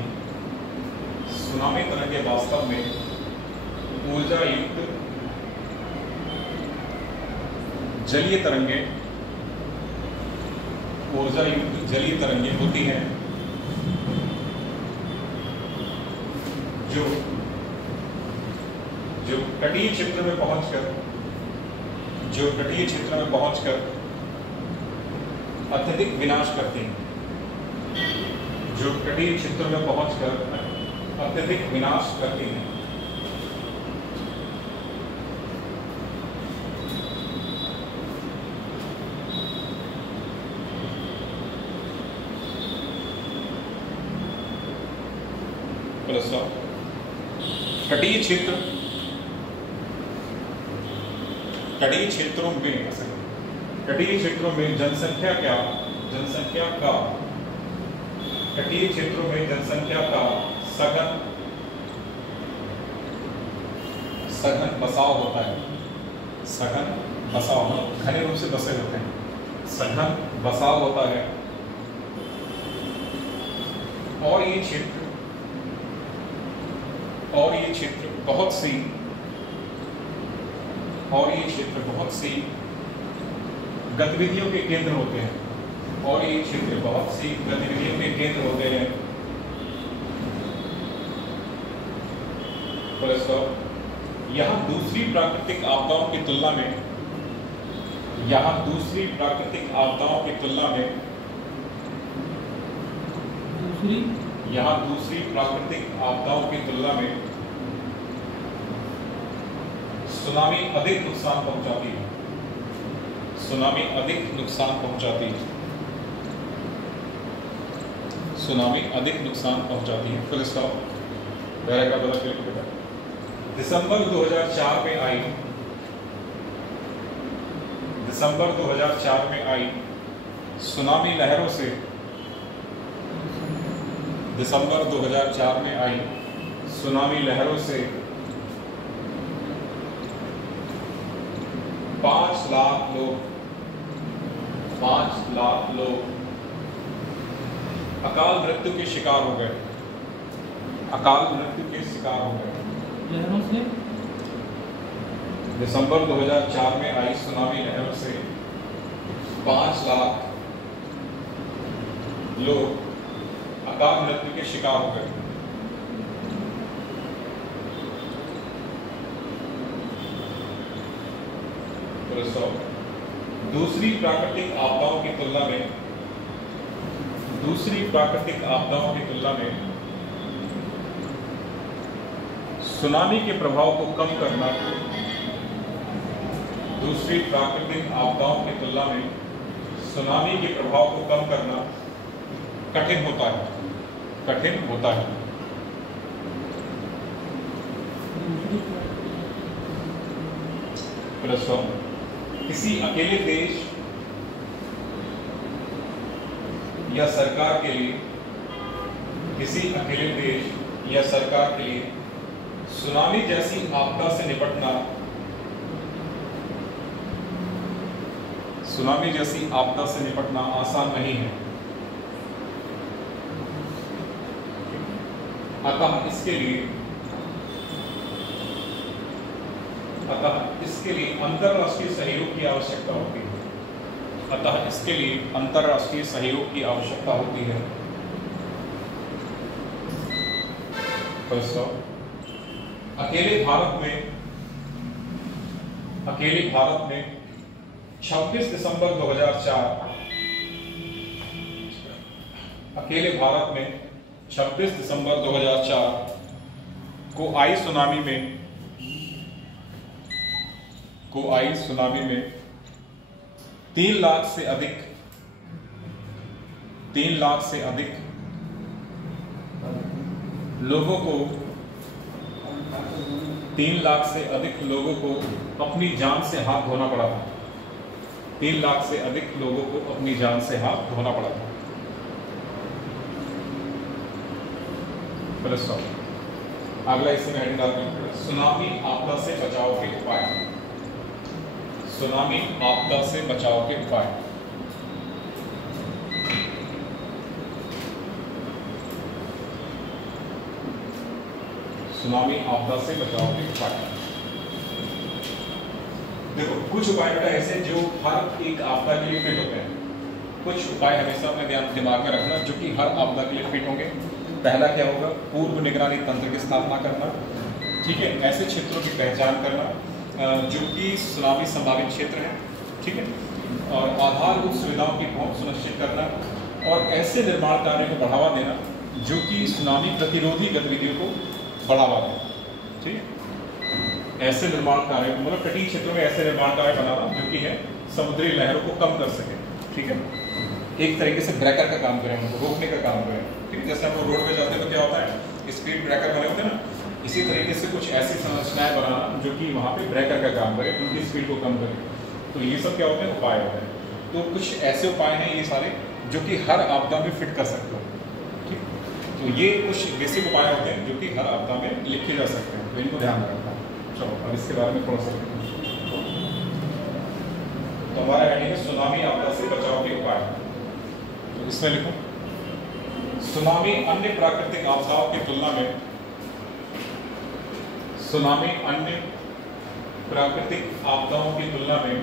सुनामी तरंगे वास्तव में ऊर्जा युक्त जलीय तरंगे, ऊर्जा युक्त जलीय तरंगे होती हैं जो तटीय क्षेत्र में पहुंचकर अत्यधिक विनाश करती हैं, जो तटीय क्षेत्र में पहुंचकर अत्यधिक विनाश करती हैं। तटीय क्षेत्रों में जनसंख्या का सघन बसाव होता है। सघन बसाव, घने रूप से बसे होते हैं, सघन बसाव होता है। और ये क्षेत्र बहुत सी गतिविधियों के केंद्र होते हैं। यहाँ दूसरी प्राकृतिक आपदाओं की तुलना में सुनामी अधिक नुकसान पहुंचाती है। सुनामी अधिक नुकसान पहुंचाती है। Full stop. पैराग्राफ बदल के बेटा। दिसंबर 2004 में आई सुनामी लहरों से, दिसंबर 2004 में आई सुनामी लहरों से 5 लाख लोग अकाल मृत्यु के शिकार हो गए। लहरों से दिसंबर 2004 में आई सुनामी लहरों से 5 लाख लोग अकाल मृत्यु के शिकार हो गए। दूसरी प्राकृतिक आपदाओं की तुलना में सुनामी के प्रभाव को कम करना, दूसरी प्राकृतिक आपदाओं की तुलना में सुनामी के प्रभाव को कम करना कठिन होता है। किसी अकेले देश या सरकार के लिए सुनामी जैसी आपदा से निपटना आसान नहीं है। अतः इसके लिए अंतरराष्ट्रीय सहयोग की आवश्यकता होती है। अकेले भारत में 26 दिसंबर 2004 अकेले भारत में 26 दिसंबर 2004 को आई सुनामी में 3 लाख से अधिक लोगों को 3 लाख से अधिक लोगों को अपनी जान से हाथ धोना पड़ा था। 3 लाख से अधिक लोगों को अपनी जान से हाथ धोना पड़ा था। अगला इसमें हेडिंग डालते हैं सुनामी आपदा से बचाव के उपाय। सुनामी आपदा से बचाव के उपाय। सुनामी आपदा से बचाव के उपाय। देखो कुछ उपाय बेटा ऐसे जो हर एक आपदा के लिए फिट होते हैं। कुछ उपाय हमेशा अपने दिमाग में रखना जो कि हर आपदा के लिए फिट होंगे। पहला क्या होगा? पूर्व निगरानी तंत्र की स्थापना करना। ठीक है, ऐसे क्षेत्रों की पहचान करना जो कि सुनामी संभावित क्षेत्र है। ठीक है, और आधारभूत सुविधाओं की पहुंच सुनिश्चित करना और ऐसे निर्माण कार्यों को बढ़ावा देना जो कि सुनामी प्रतिरोधी गतिविधियों को बढ़ावा दें। ठीक है, ऐसे निर्माण कार्य मतलब तटीय क्षेत्रों में ऐसे निर्माण कार्य बनाना जो कि है समुद्री लहरों को कम कर सके। ठीक है, एक तरीके से ब्रेकर का काम करें, उनको रोकने का काम करें। ठीक है, जैसे हम लोग रोड पे जाते हैं तो क्या होता है स्पीड ब्रेकर बने होते हैं ना, इसी तरीके से कुछ ऐसी संरचनाएं बनाना जो कि वहाँ पे ब्रेकर का काम करे, उनकी स्पीड को कम करे। तो ये सब क्या होते हैं? उपाय होते हैं। तो कुछ ऐसे उपाय हैं ये सारे जो कि हर आपदा में फिट कर सकते हो। ठीक, तो ये कुछ बेसिक उपाय होते हैं जो कि हर आपदा में लिखे जा सकते हैं, तो इनको ध्यान में रखना। चलो अब इसके बारे में थोड़ा सा तो हमारा हेडिंग है सुनामी आपदा से बचाव के उपाय। तो इसमें लिखो सुनामी अन्य प्राकृतिक आपदाओं की तुलना में सुनामी अन्य प्राकृतिक आपदाओं की तुलना में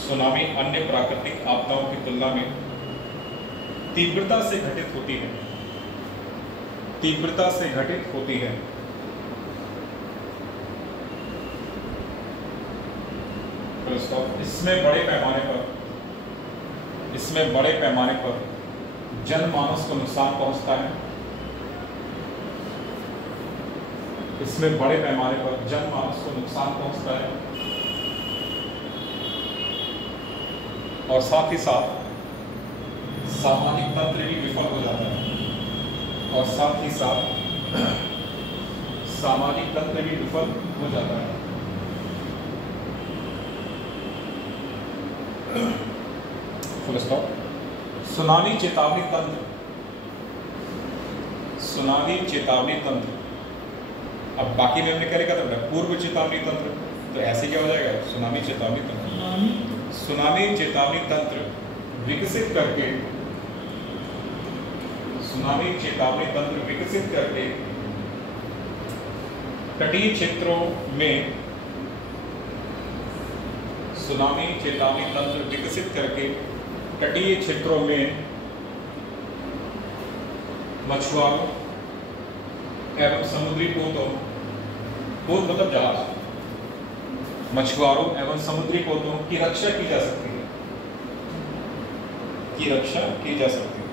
सुनामी अन्य प्राकृतिक आपदाओं की तुलना में तीव्रता से घटित होती है। तीव्रता से घटित होती है। इसमें बड़े पैमाने पर जनमानस को नुकसान पहुंचता है। इसमें बड़े पैमाने पर जनमानस को नुकसान पहुंचता है और साथ ही साथ सामाजिक तंत्र भी विफल हो जाता है। और साथ ही साथ सामाजिक तंत्र भी विफल हो जाता है। Full stop. सुनामी चेतावनी तंत्र। सुनामी चेतावनी तंत्र। अब बाकी में हमने क्या लिखा था? पूर्व चेतावनी तंत्र। तो ऐसे क्या हो जाएगा? सुनामी चेतावनी तंत्र। सुनामी चेतावनी तंत्र विकसित करके सुनामी चेतावनी तंत्र विकसित करके तटीय क्षेत्रों में सुनामी चेतावनी तंत्र विकसित करके तटीय क्षेत्रों में मछुआरों एवं समुद्री पोतों, पोत मतलब जहाज, मछुआरों एवं समुद्री पोतों की रक्षा की जा सकती है। की रक्षा की जा सकती है।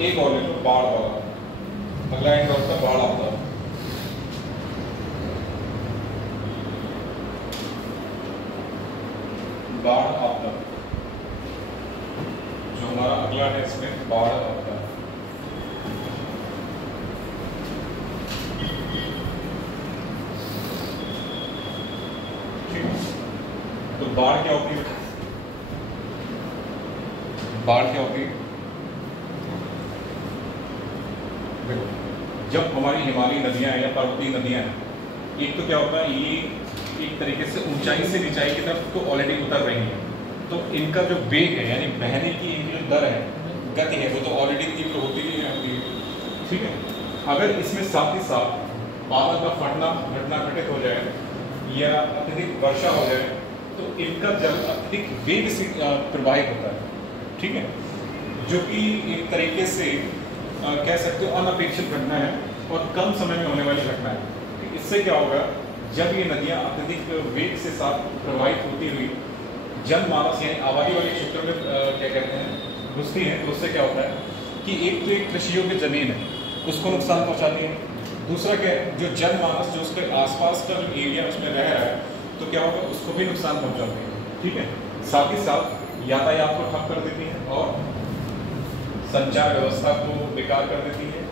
एक और ले लो बाढ़ वाला। अगला एंड होता है बाढ़ आपदा। बाढ़ आपदा जो हमारा अगला है इसमें बाढ़ आपदा। तो बाढ़ क्या होती है? बाढ़ क्या होती है? देखो, जब हमारी हिमालयी नदियां हैं या पर्वतीय नदियां हैं, एक तो क्या होता है, ये एक तरीके से ऊंचाई से नीचाई की तरफ तो ऑलरेडी उतर रही है, तो इनका जो वेग है यानी बहने की इनकी जो दर है, गति है, वो तो ऑलरेडी तीव्र होती ही है। ठीक है, अगर इसमें साथ ही साथ बादल का फटना घटना घटित हो जाए या अत्यधिक वर्षा हो जाए तो इनका जल अत्यधिक वेग से प्रवाहित होता है। ठीक है, जो कि एक तरीके से कह सकते हो अनपेक्षित घटना है और कम समय में होने वाली घटना है। इससे क्या होगा, जब ये नदियां अत्यधिक वेग से साथ प्रवाहित होती हुई जनमानस यानी आबादी वाले क्षेत्रों में क्या कहते हैं घुसती हैं, तो उससे क्या होता है कि एक तो एक कृषि योग्य जमीन है उसको नुकसान पहुंचाती है, दूसरा क्या है जो जनमानस जो उसके आसपास का जो एरिया उसमें रह रहा है तो क्या होगा उसको भी नुकसान पहुंचाती है। ठीक है, साथ ही साथ यातायात को ठप कर देती है और संचार व्यवस्था को बेकार कर देती है।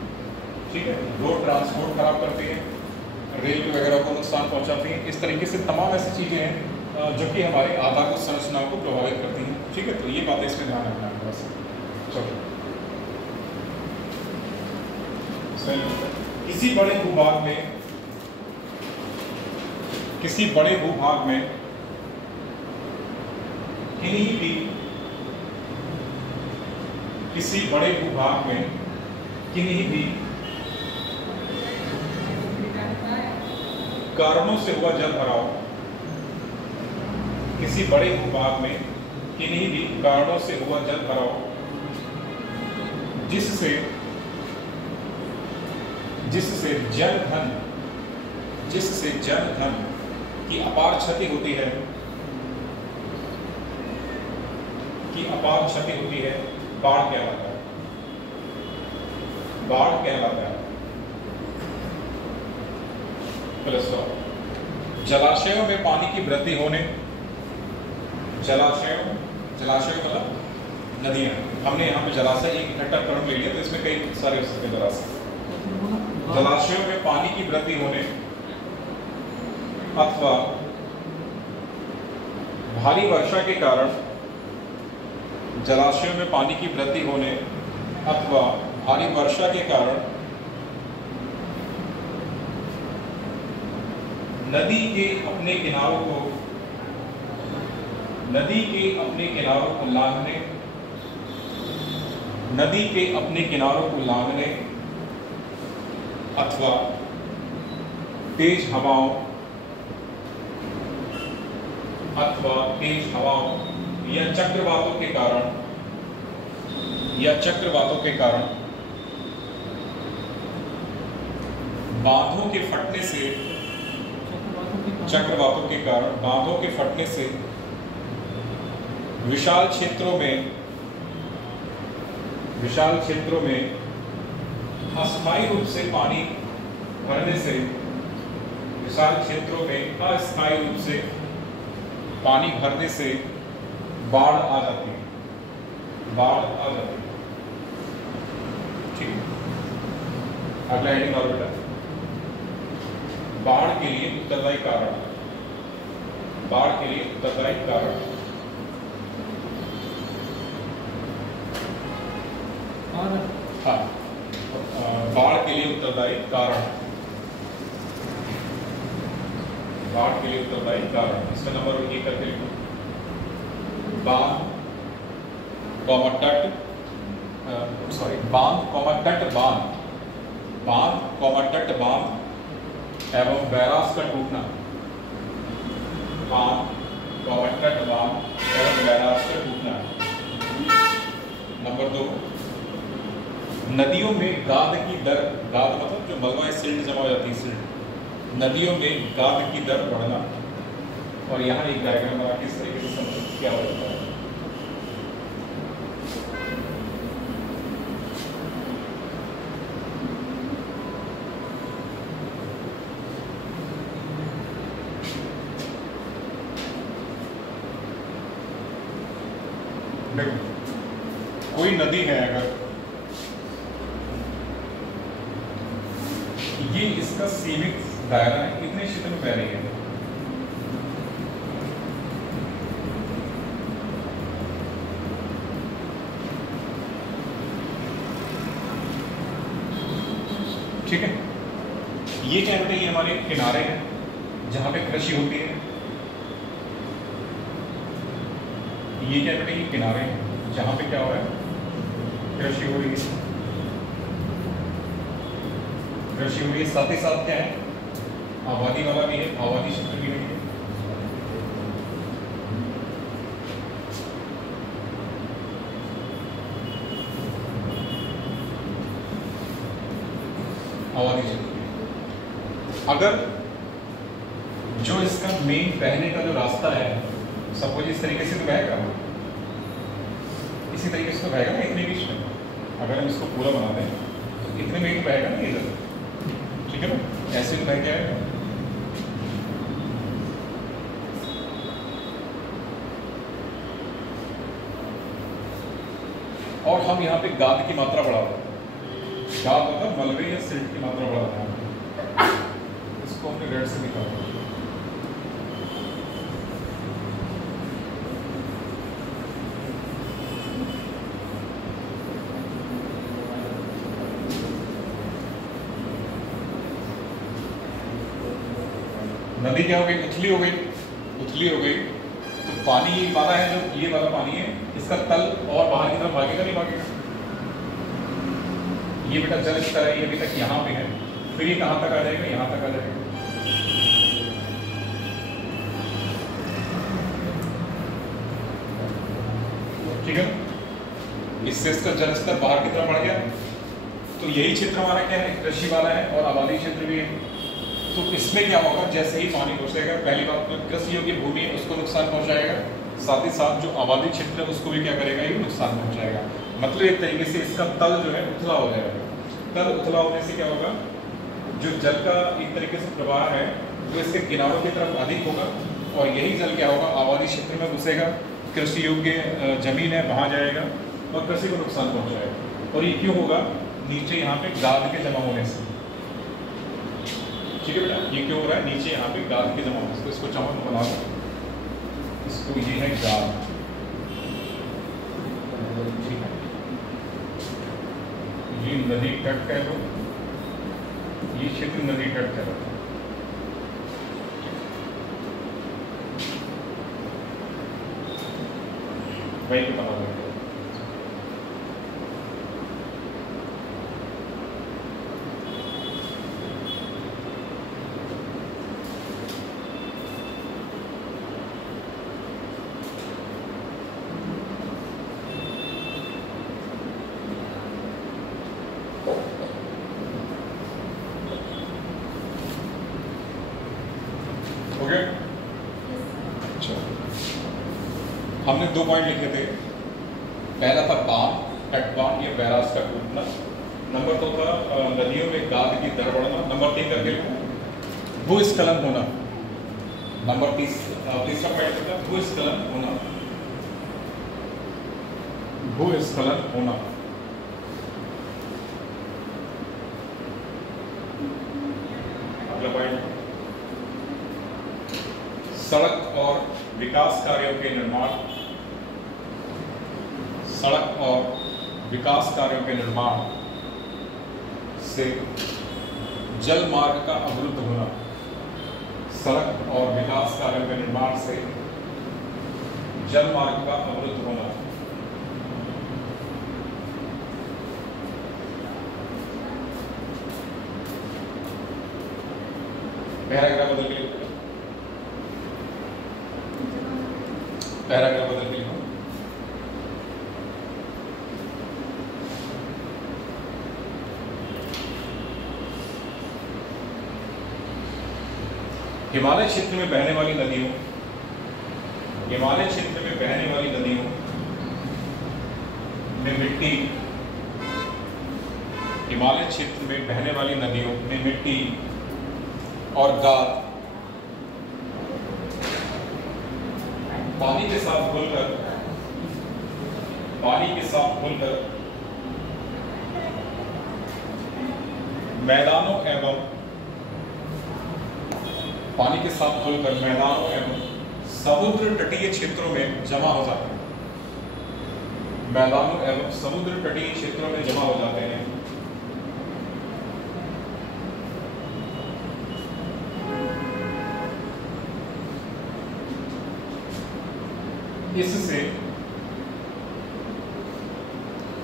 ठीक है, रोड ट्रांसपोर्ट खराब करती है, रेल वगैरह को नुकसान पहुंचाती है। इस तरीके से तमाम ऐसी चीज़ें हैं जो कि हमारे आधारभूत संरचनाओं को प्रभावित करती हैं। ठीक है, तो ये बातें इसमें ध्यान रखना है बस। चलो, किसी बड़े भूभाग में किन्हीं भी कारणों से हुआ जल भराव, किसी बड़े भूभाग में किन्हीं भी कारणों से हुआ जल भराव जिससे जन धन की अपार क्षति होती है, बाढ़ कहलाता है। जलाशयों में पानी की वृद्धि होने, जलाशय मतलब नदियां, हमने यहाँ पे जलाशय एक इकट्ठा टर्म ले लिया तो इसमें कई सारे हो सकते जलाशय। जलाशयों में पानी की वृद्धि होने अथवा भारी वर्षा के कारण, जलाशयों में पानी की वृद्धि होने अथवा भारी वर्षा के कारण नदी के अपने किनारों को लांघने अथवा तेज हवाओं या चक्रवातों के कारण बांधों के फटने से विशाल क्षेत्रों में अस्थायी रूप से पानी भरने से, बाढ़ आ जाती है। ठीक है, अगला हेडिंग और बेटा, बाढ़ के लिए उत्तरदायी कारण। हाँ, बाढ़ के लिए उत्तरदायी कारण, इसका नंबर 1 करके लिखो। बांध, तट बांध एवं बैराज का टूटना। नंबर 2, नदियों में गाद मतलब जो मलबा सिल्ट जमा हो जाती है, नदियों में गाद की दर बढ़ना। और यहाँ एक डायग्राम बना के इस तरीके से समझो क्या हो जाता है। कोई नदी है, अगर ये इसका सीमित दायरा है, इतने क्षेत्र में बह रही है, ठीक है। ये क्या बेटा, ये हमारे किनारे हैं जहाँ पे कृषि होती है। ये क्या बेटा, ये किनारे हैं जहाँ पे क्या हो रहा है, कृषि हो रही है। कृषि हो रही है, साथ ही साथ क्या है, आबादी वाला भी है, आबादी क्षेत्र भी है। आबादी क्षेत्र। अगर जो इसका मेन बहने का जो रास्ता है, सपोज इस तरीके से तो बहेगा, इसी तरीके से तो बहेगा ना इतने बीच में। अगर हम इसको पूरा बना दें तो इतने में ही बहेगा ना इधर, ठीक है ना, ऐसे तो बह के आएगा। और हम यहाँ पे गाद की मात्रा बढ़ा रहे हैं। गाद मतलब मलबे या सिल्ट की मात्रा बढ़ा रहे हैं। इसको हमने रेड से दिखा रहे हैं। नदी क्या हो गई, उथली हो गई। उथली हो गई तो पानी वाला है, जो ये वाला पानी है, इसका तल और बाहर की तरफ भागेगा नहीं भागेगा। ये बेटा जल स्तर है, ये अभी तक यहाँ पे है, फिर ये कहाँ तक आ जाएगा, यहाँ तक आ जाएगा। ठीक है, इससे इसका जल स्तर बाहर की तरफ बढ़ गया। तो यही क्षेत्र हमारा क्या है, कृषि वाला है और आबादी क्षेत्र भी है। तो इसमें क्या होगा, जैसे ही पानी घुसेगा, पहली बात तो कृषि योग्य भूमि है उसको नुकसान पहुंचाएगा, साथ ही साथ जो आबादी क्षेत्र है उसको भी क्या करेगा, ये नुकसान पहुंचाएगा। मतलब एक तरीके से इसका तल जो है उथला हो जाएगा। तल उथला होने से क्या होगा, जो जल का एक तरीके से प्रवाह है वो इसके किनारों की तरफ अधिक होगा, और यही जल क्या होगा, आबादी क्षेत्र में घुसेगा, कृषि योग्य जमीन है वहाँ जाएगा और कृषि को नुकसान पहुँचाएगा। और ये क्यों होगा, नीचे यहाँ पे गाद के जमा होने से। ठीक है बेटा, ये क्यों हो रहा है, नीचे यहाँ पे गाद के जमा होने से। तो इसको चमक बना दो, इसको ये है गाद। ठीक है, ये नदी तट कह दो, ये क्षेत्र नदी तट कह दो। वही पता लगा। हमने 2 पॉइंट लिखे थे। पहला था बांध, तटबांध या बैराज का टूटना। नंबर 2 था नदियों में गाद की दर बढ़ना। नंबर 3 करके लिखो भूस्खलन होना। नंबर 3 पॉइंट था भूस्खलन होना। भूस्खलन होना। अगला पॉइंट सड़क और विकास कार्यों के निर्माण। सड़क और विकास कार्यों के निर्माण से जल मार्ग का अवरुद्ध होना। सड़क और विकास कार्यों के निर्माण से जल मार्ग का अवरुद्ध होना। पैराग्राफ बदल के लिखो। पैराग्राफ बदल के लिखो। हिमालय क्षेत्र में बहने वाली नदियों, हिमालय क्षेत्र में बहने वाली नदियों में मिट्टी, हिमालय क्षेत्र में बहने वाली नदियों में मिट्टी और गाद पानी के साथ घुलकर मैदानों एवं पानी के साथ घुलकर मैदानों एवं समुद्र तटीय क्षेत्रों में जमा हो जाते हैं। मैदानों एवं समुद्र तटीय क्षेत्रों में जमा हो जाते हैं।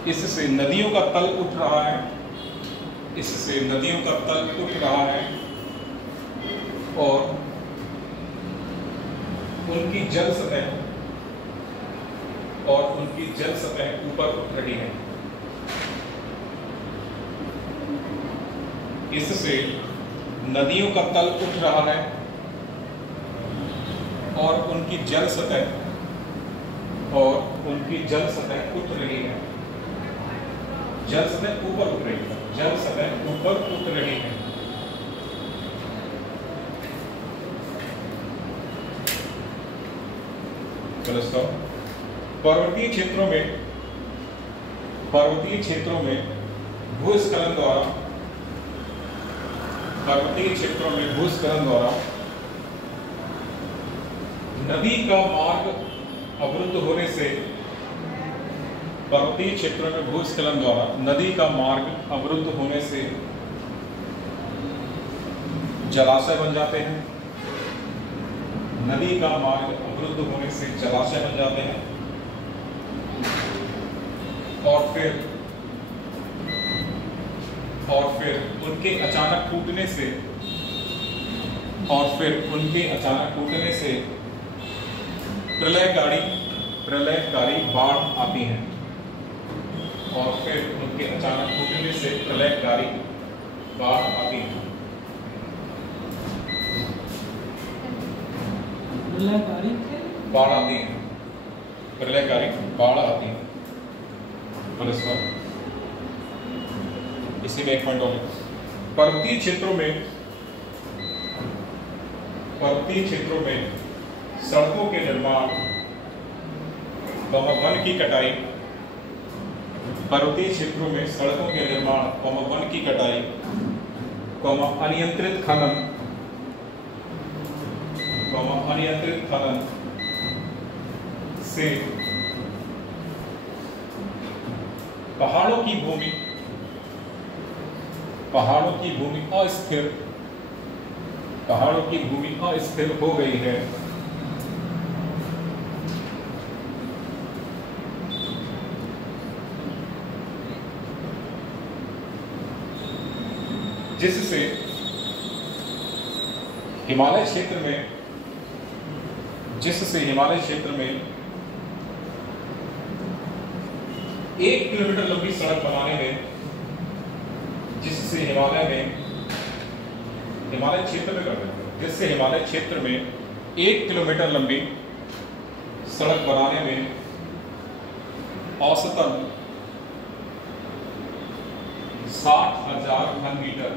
इससे नदियों का तल उठ रहा है, इससे नदियों का तल उठ रहा है और उनकी जल सतह ऊपर उठ रही है। इससे नदियों का तल उठ रहा है और उनकी जल सतह उठ रही है। जल सतह ऊपर उठ रही है, जल सतह ऊपर उठ रही है। पर्वतीय क्षेत्रों में भूस्खलन द्वारा नदी का मार्ग अवरुद्ध होने से जलाशय बन जाते हैं। नदी का मार्ग अवरुद्ध होने से जलाशय बन जाते हैं और फिर उनके अचानक टूटने से प्रलयकारी बाढ़ आती है। प्रलयकारी बाढ़ आती है। इसी में एक पॉइंट और, पर्वतीय क्षेत्रों में सड़कों के निर्माण, वन की कटाई, अनियंत्रित खनन से पहाड़ों की भूमि अस्थिर हो गई है। जिससे हिमालय क्षेत्र में 1 किलोमीटर लंबी सड़क बनाने में, जिससे हिमालय क्षेत्र में 1 किलोमीटर लंबी सड़क बनाने में औसतन 60,000 घन मीटर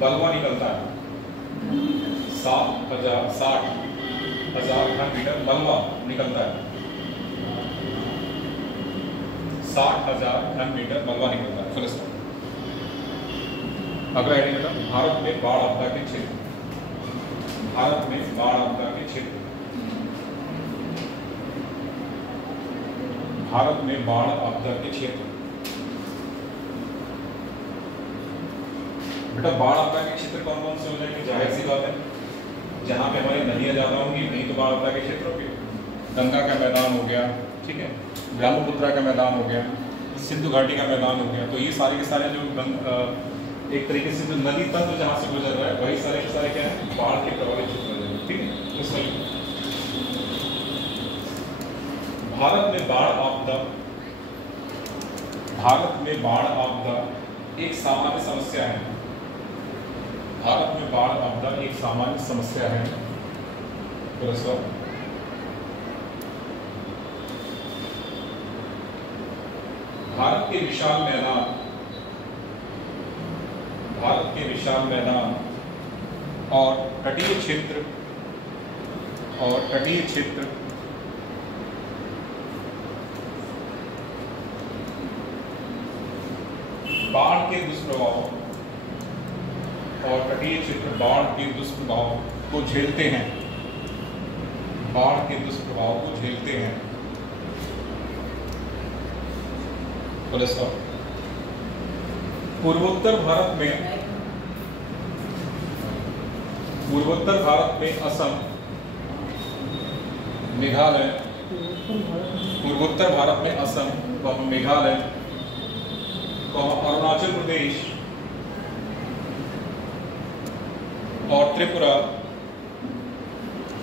मलबा निकलता है। 60,000 घन मीटर मलबा निकलता है। 60,000 घन मीटर मलबा निकलता है। अगला हेडिंग है भारत में बाढ़ आपदा के क्षेत्र। भारत में बाढ़ आपदा के क्षेत्र बेटा, बाढ़ आपदा के क्षेत्र कौन कौन से हो जाएंगे? जाहिर सी बात है, जहाँ पे हमारी नदियाँ ज्यादा होंगी वहीं तो बाढ़ आपदा के क्षेत्र होंगे। गंगा का मैदान हो गया, ठीक है, ब्रह्मपुत्र का मैदान हो गया, सिंधु घाटी का मैदान हो गया, तो ये सारे के सारे जो एक तरीके से जो नदी तंत्र जहाँ से गुजर रहा है वही सारे के सारे क्या है, बाढ़ के प्रभावित क्षेत्र हो जाएंगे। ठीक है, भारत में बाढ़ आपदा एक सामान्य समस्या है। भारत के विशाल मैदान और तटीय क्षेत्र बाढ़ के दुष्प्रभाव को झेलते हैं। पूर्वोत्तर भारत पूर्वोत्तर भारत में असम, मेघालय, पूर्वोत्तर भारत में असम, मेघालय, अरुणाचल प्रदेश और त्रिपुरा,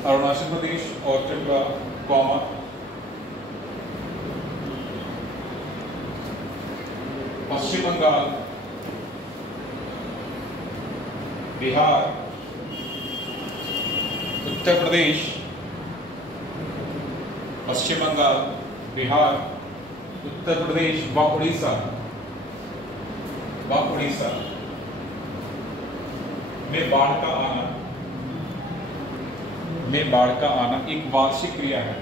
अरुणाचल प्रदेश और त्रिपुरा, पश्चिम बंगाल, बिहार, उत्तर प्रदेश, पश्चिम बंगाल, बिहार, उत्तर प्रदेश व उड़ीसा में बाढ़ का आना एक वार्षिक क्रिया है।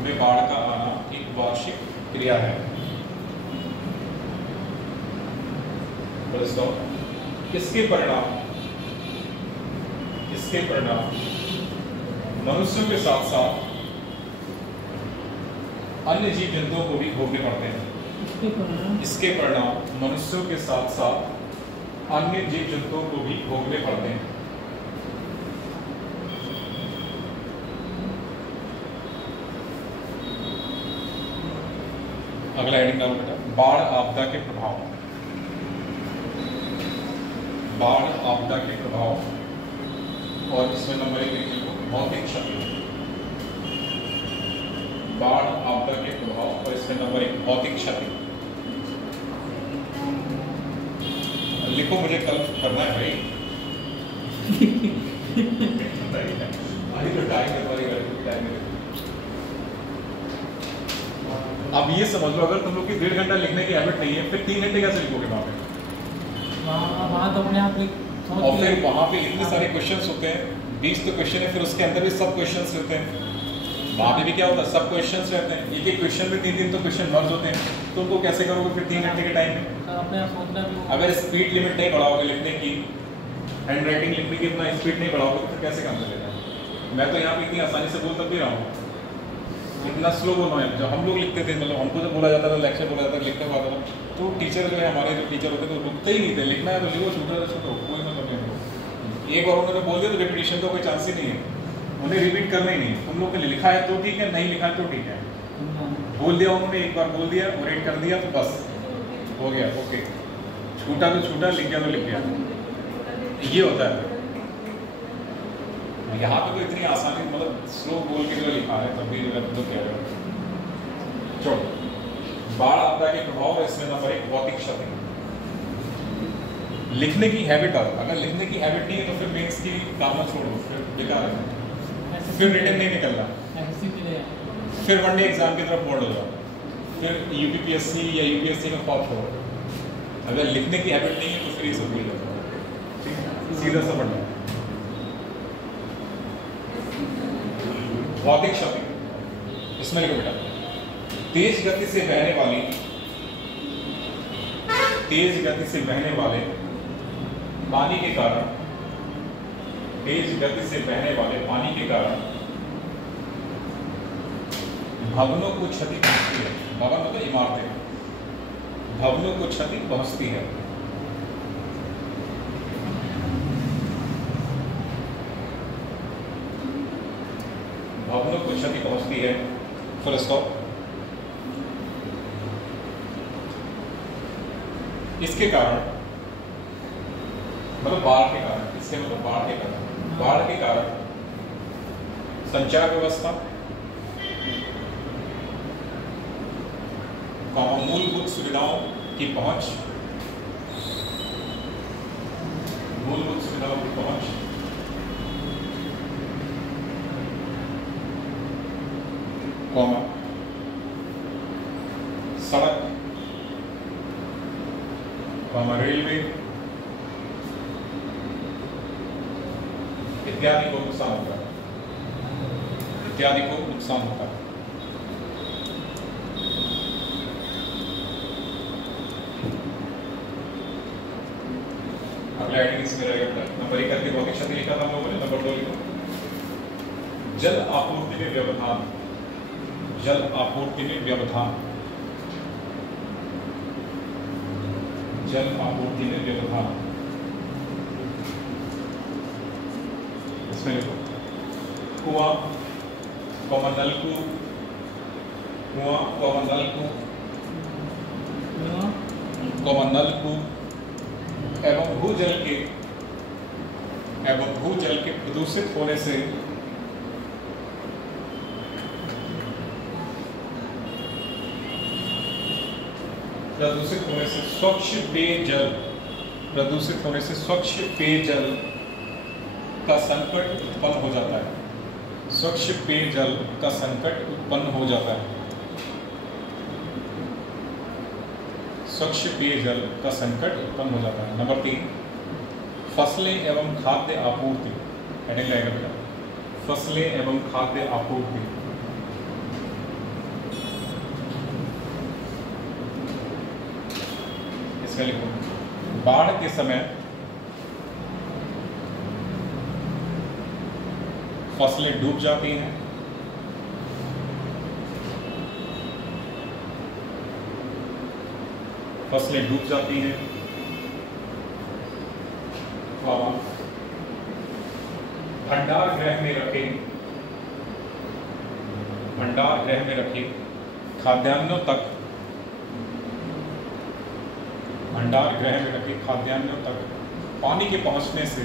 में बाढ़ का आना एक वार्षिक क्रिया है। इसके परिणाम मनुष्यों के साथ साथ अन्य जीव जंतुओं को भी भोगने पड़ते हैं। इसके परिणाम मनुष्यों के साथ साथ अन्य जीव जंतुओं को भी भोगने पड़ते हैं। अगला हेडिंग डालो बेटा, बाढ़ आपदा के प्रभाव। बाढ़ आपदा के प्रभाव, और इसमें नंबर 1 लिखिए भौतिक क्षति। बाढ़ आपदा के प्रभाव और इसमें नंबर 1 भौतिक क्षति। लिखो, मुझे कल करना है भाई। अब ये समझ लो, अगर तुम लोग की 1.5 घंटा लिखने की हैबिट नहीं है, फिर 3 घंटे कैसे लिखोगे वहां पे? वहाँ तो अपने आप और फिर वहाँ पे इतने सारे क्वेश्चंस होते हैं, 20 तो क्वेश्चन है, फिर उसके अंदर भी सब क्वेश्चंस रहते हैं। वहाँ पे भी क्या होता है, सब क्वेश्चंस रहते हैं। एक क्वेश्चन में 3 तो क्वेश्चन मर्ज होते हैं, तो उनको कैसे करोगे फिर 3 घंटे के टाइम में? अगर स्पीड लिमिट नहीं बढ़ाओगे लिखने की, हैंड राइटिंग लिखने की अपना स्पीड नहीं बढ़ाओगे, फिर कैसे काम चलेगा? मैं तो यहाँ पे इतनी आसानी से बोल तब भी रहा हूँ, इतना स्लो बोल रहा हूँ। जब हम लोग लिखते थे, मतलब हमको जब बोला जाता था, लेक्चर बोला जाता था, लिखने को आता था, तो टीचर जो है, हमारे जो टीचर होते थे, तो रुकते ही नहीं थे। लिखना है तो लिखो, छूटा तो छूटो, कोई मतलब नहीं। एक बार उन्होंने बोल दिया तो रिपीटिशन का कोई चांस ही नहीं है, उन्हें रिपीट करना ही नहीं। तुम लोग ने लिखा है तो ठीक है, नहीं लिखा है तो ठीक है। बोल दिया उन्होंने, एक बार बोल दिया, रेड कर दिया, तो बस हो गया, ओके। छूटा तो छूटा, लिख गया तो लिख गया, ये होता है। यहाँ पे तो इतनी आसानी, मतलब स्लो बोल के जो लिखा है, तब भी तो कह रहे हो। चलो, बाढ़ आपदा के प्रभाव और इसमें नंबर 1 भौतिक क्षति। लिखने की हैबिट डालो। अगर लिखने की हैबिट नहीं है तो फिर मेंस की कामना छोड़ो, फिर बेकार है, फिर रिटन नहीं निकलना, फिर वनडे एग्जाम की तरफ मोड़ हो जाओ, फिर यूपीपीएससी या यूपीएससी का फॉर्म छोड़ो। अगर लिखने की हैबिट नहीं है तो फिर ये सब भूल जाओ, सीधा सा पढ़ना। भौतिक क्षति, इसमें लिखो बेटा, तेज गति से बहने वाले पानी के कारण, तेज गति से बहने वाले पानी के कारण भवनों को क्षति पहुंचती है। भवन मतलब इमारतें, भवनों को क्षति पहुंचती है। भवनों को क्षति पहुंचती है, फुल स्टॉप। इसके कारण मतलब बाढ़ के कारण, इसके मतलब बाढ़ के कारण संचार व्यवस्था, मूलभूत सुविधाओं की पहुंच, सड़क, रेलवे इत्यादि को नुकसान होता है, अगला हेडिंग इसमें रहेगा। नंबर 1 करके भौतिक क्षति लिखा था हम लोगों ने। नंबर 2 लिखो, जल आपूर्ति में व्यवधान। इसमें लिखो कुआं, नलकूप, कुआं, नलकूप, नलकूप एवं भूजल के प्रदूषित होने से स्वच्छ पेयजल का संकट उत्पन्न हो जाता है। स्वच्छ पेयजल का संकट उत्पन्न हो जाता है। स्वच्छ पेयजल का संकट उत्पन्न हो जाता है। नंबर 3, फसलें एवं खाद्य आपूर्ति। हेडिंग रहेगा बेटा, फसलें एवं खाद्य आपूर्ति। इसमें लिखो बाढ़ के समय फसलें डूब जाती हैं। फसलें डूब जाती हैं। भंडार गृह में रखे खाद्यान्नों तक पानी के पहुंचने से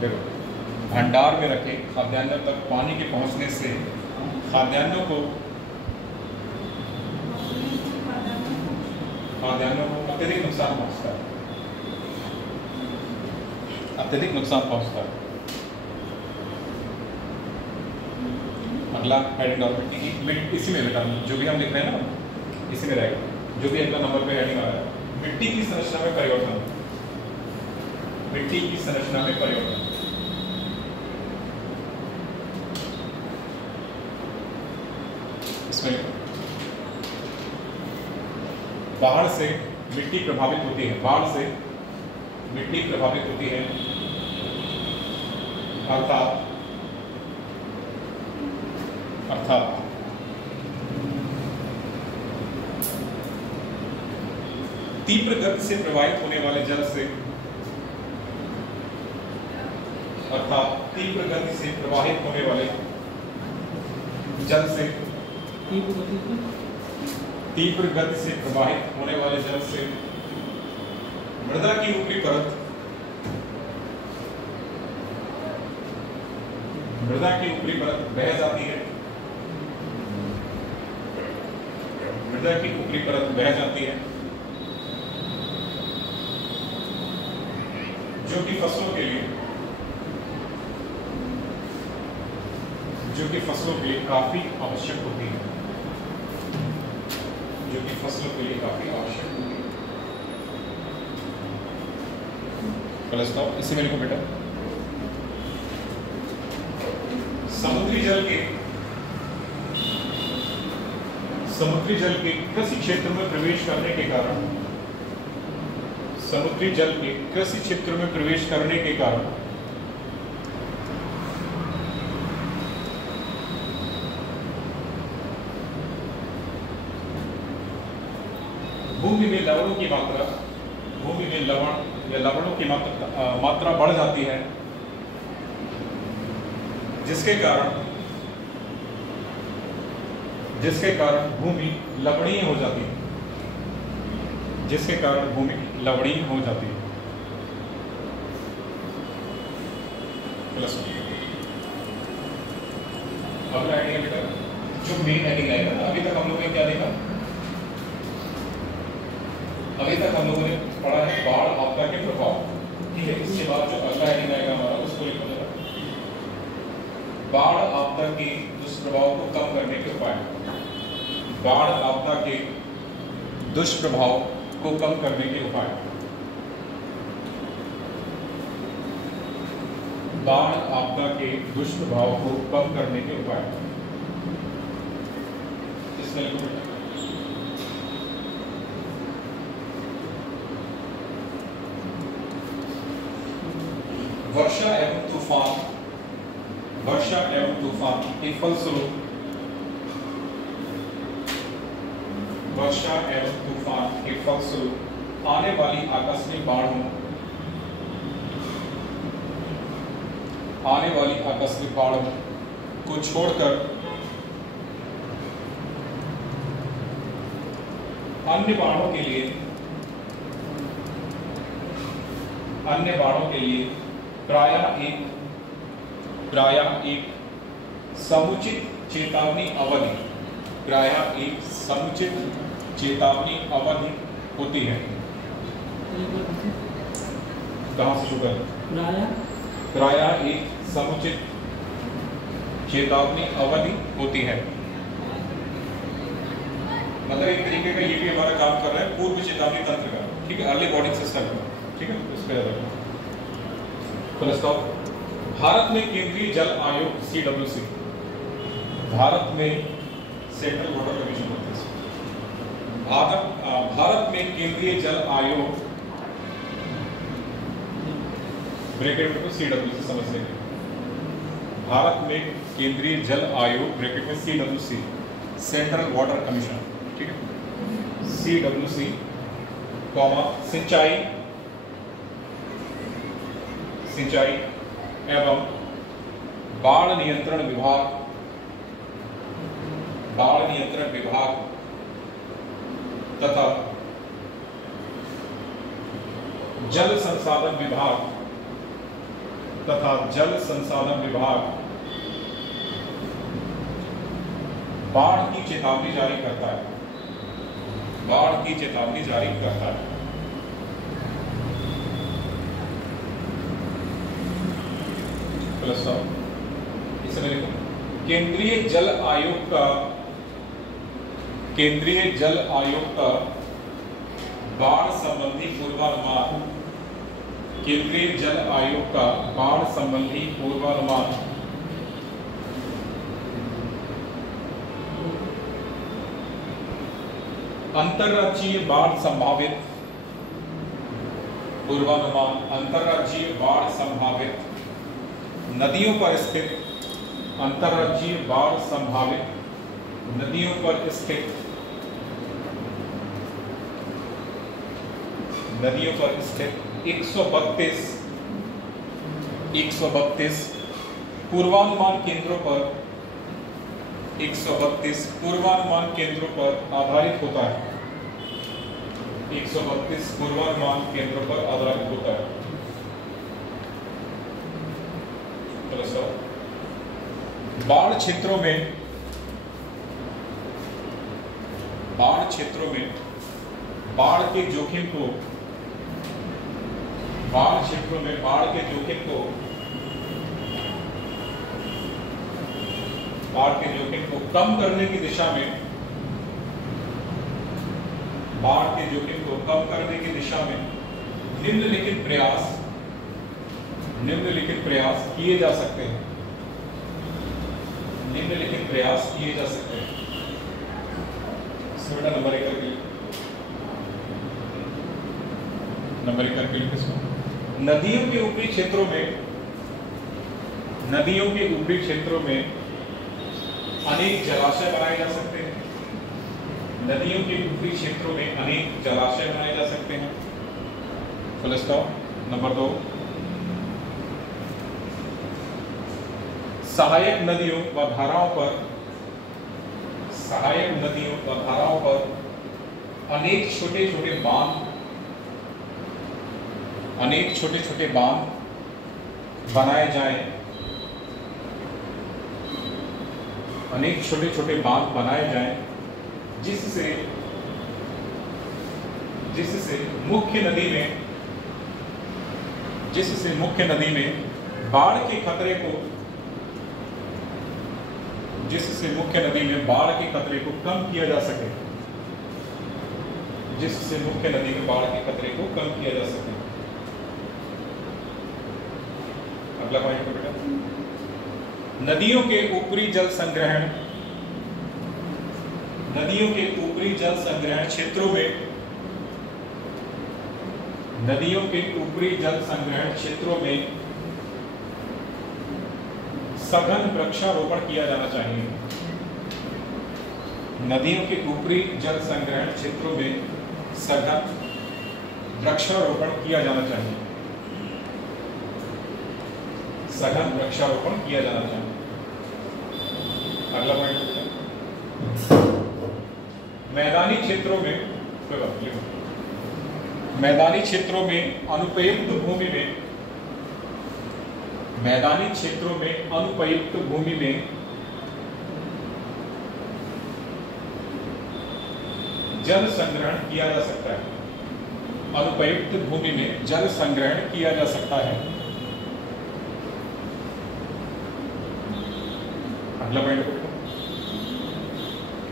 देखो, भंडार में रखे खाद्यान्नों तक पानी के पहुंचने से खाद्यान्नों को अत्यधिक नुकसान पहुंचता है। अगला हेडिंग और मिट्टी इसी में बेटा, जो भी हम लिख रहे हैं ना इसी में रहेगा। जो भी अगला नंबर पे हेडिंग आ रहा है, मिट्टी की संरचना में परिवर्तन। इसमें बाढ़ से मिट्टी प्रभावित होती है। अर्थात तीव्र गति से प्रवाहित होने वाले जल से मृदा की ऊपरी परत बह जाती है। जो कि फसलों के लिए काफी आवश्यक होती है। इसी में लिखो बेटा, समुद्री जल के कृषि क्षेत्र में प्रवेश करने के कारण भूमि में लवणों की मात्रा बढ़ जाती है, जिसके कारण भूमि लवणीय हो जाती है। अगला हेडिंग बेटा, जो मेन हेडिंग आएगा ना, अभी तक हम लोगों ने क्या देखा? अभी तक हम लोगों ने पढ़ा है बाढ़ आपदा के प्रभाव। ठीक है, इसके बाद जो अगला हेडिंग आएगा हमारा, उसको लिखो जरा, बाढ़ आपदा के दुष्प्रभाव को कम करने के उपाय। बाढ़ आपदा के दुष्प्रभाव को कम करने के उपाय। बाढ़ आपदा के दुष्प्रभाव को कम करने के उपाय। इसमें लिखो बेटा, वर्षा एवं तूफान के फलस्वरूप वर्षा एवं तूफान के फलस्वरूप आने वाली आकस्मिक बाढ़ों को छोड़कर अन्य बाढ़ों के लिए प्रायः एक समुचित चेतावनी अवधि होती है। कहां से शुरू करें? प्रायः एक समुचित चेतावनी अवधि होती है। मतलब एक तरीके का ये भी हमारा काम कर रहा है पूर्व चेतावनी तंत्र का, ठीक है, अर्ली वार्निंग सिस्टम का, ठीक है। इसके बाद भारत में केंद्रीय जल आयोग CWC, भारत में सेंट्रल वाटर कमीशन होता है। भारत में केंद्रीय जल आयोग ब्रैकेट में CWC समझ लेंगे। भारत में केंद्रीय जल आयोग ब्रैकेट में CWC सेंट्रल वाटर कमीशन, ठीक है, CWC सिंचाई एवं बाढ़ नियंत्रण विभाग तथा जल संसाधन विभाग बाढ़ की चेतावनी जारी करता है। इसमें देखो केंद्रीय जल आयोग का बाढ़ संबंधी पूर्वानुमान अंतरराज्यीय बाढ़ संभावित नदियों पर स्थित अंतरराज्यीय बाढ़ संभावित नदियों पर स्थित 132 पूर्वानुमान केंद्रों पर आधारित होता है। 132 पूर्वानुमान केंद्रों पर आधारित होता है। बाढ़ क्षेत्रों में बाढ़ के जोखिम को कम करने की दिशा में निम्नलिखित प्रयास किए जा सकते हैं। नंबर एक करके लिखो। नदियों के ऊपरी क्षेत्रों में अनेक जलाशय बनाए जा सकते हैं। Full stop. नंबर 2, सहायक नदियों व धाराओं पर अनेक छोटे छोटे बांध बनाए जाएं जिससे मुख्य नदी में बाढ़ के खतरे को कम किया जा सके। अगला पॉइंट है बेटा, नदियों के ऊपरी जल संग्रहण क्षेत्रों में सघन वृक्षारोपण किया जाना चाहिए। नदियों के ऊपरी जल संग्रहण क्षेत्रों में सघन वृक्षारोपण किया जाना चाहिए। सघन वृक्षारोपण किया जाना चाहिए। अगला पॉइंट, मैदानी क्षेत्रों में मैदानी क्षेत्रों में अनुपयुक्त भूमि में मैदानी क्षेत्रों में अनुपयुक्त भूमि में जल संग्रहण किया जा सकता है। अनुपयुक्त भूमि में जल संग्रहण किया जा सकता है। अगला पॉइंट,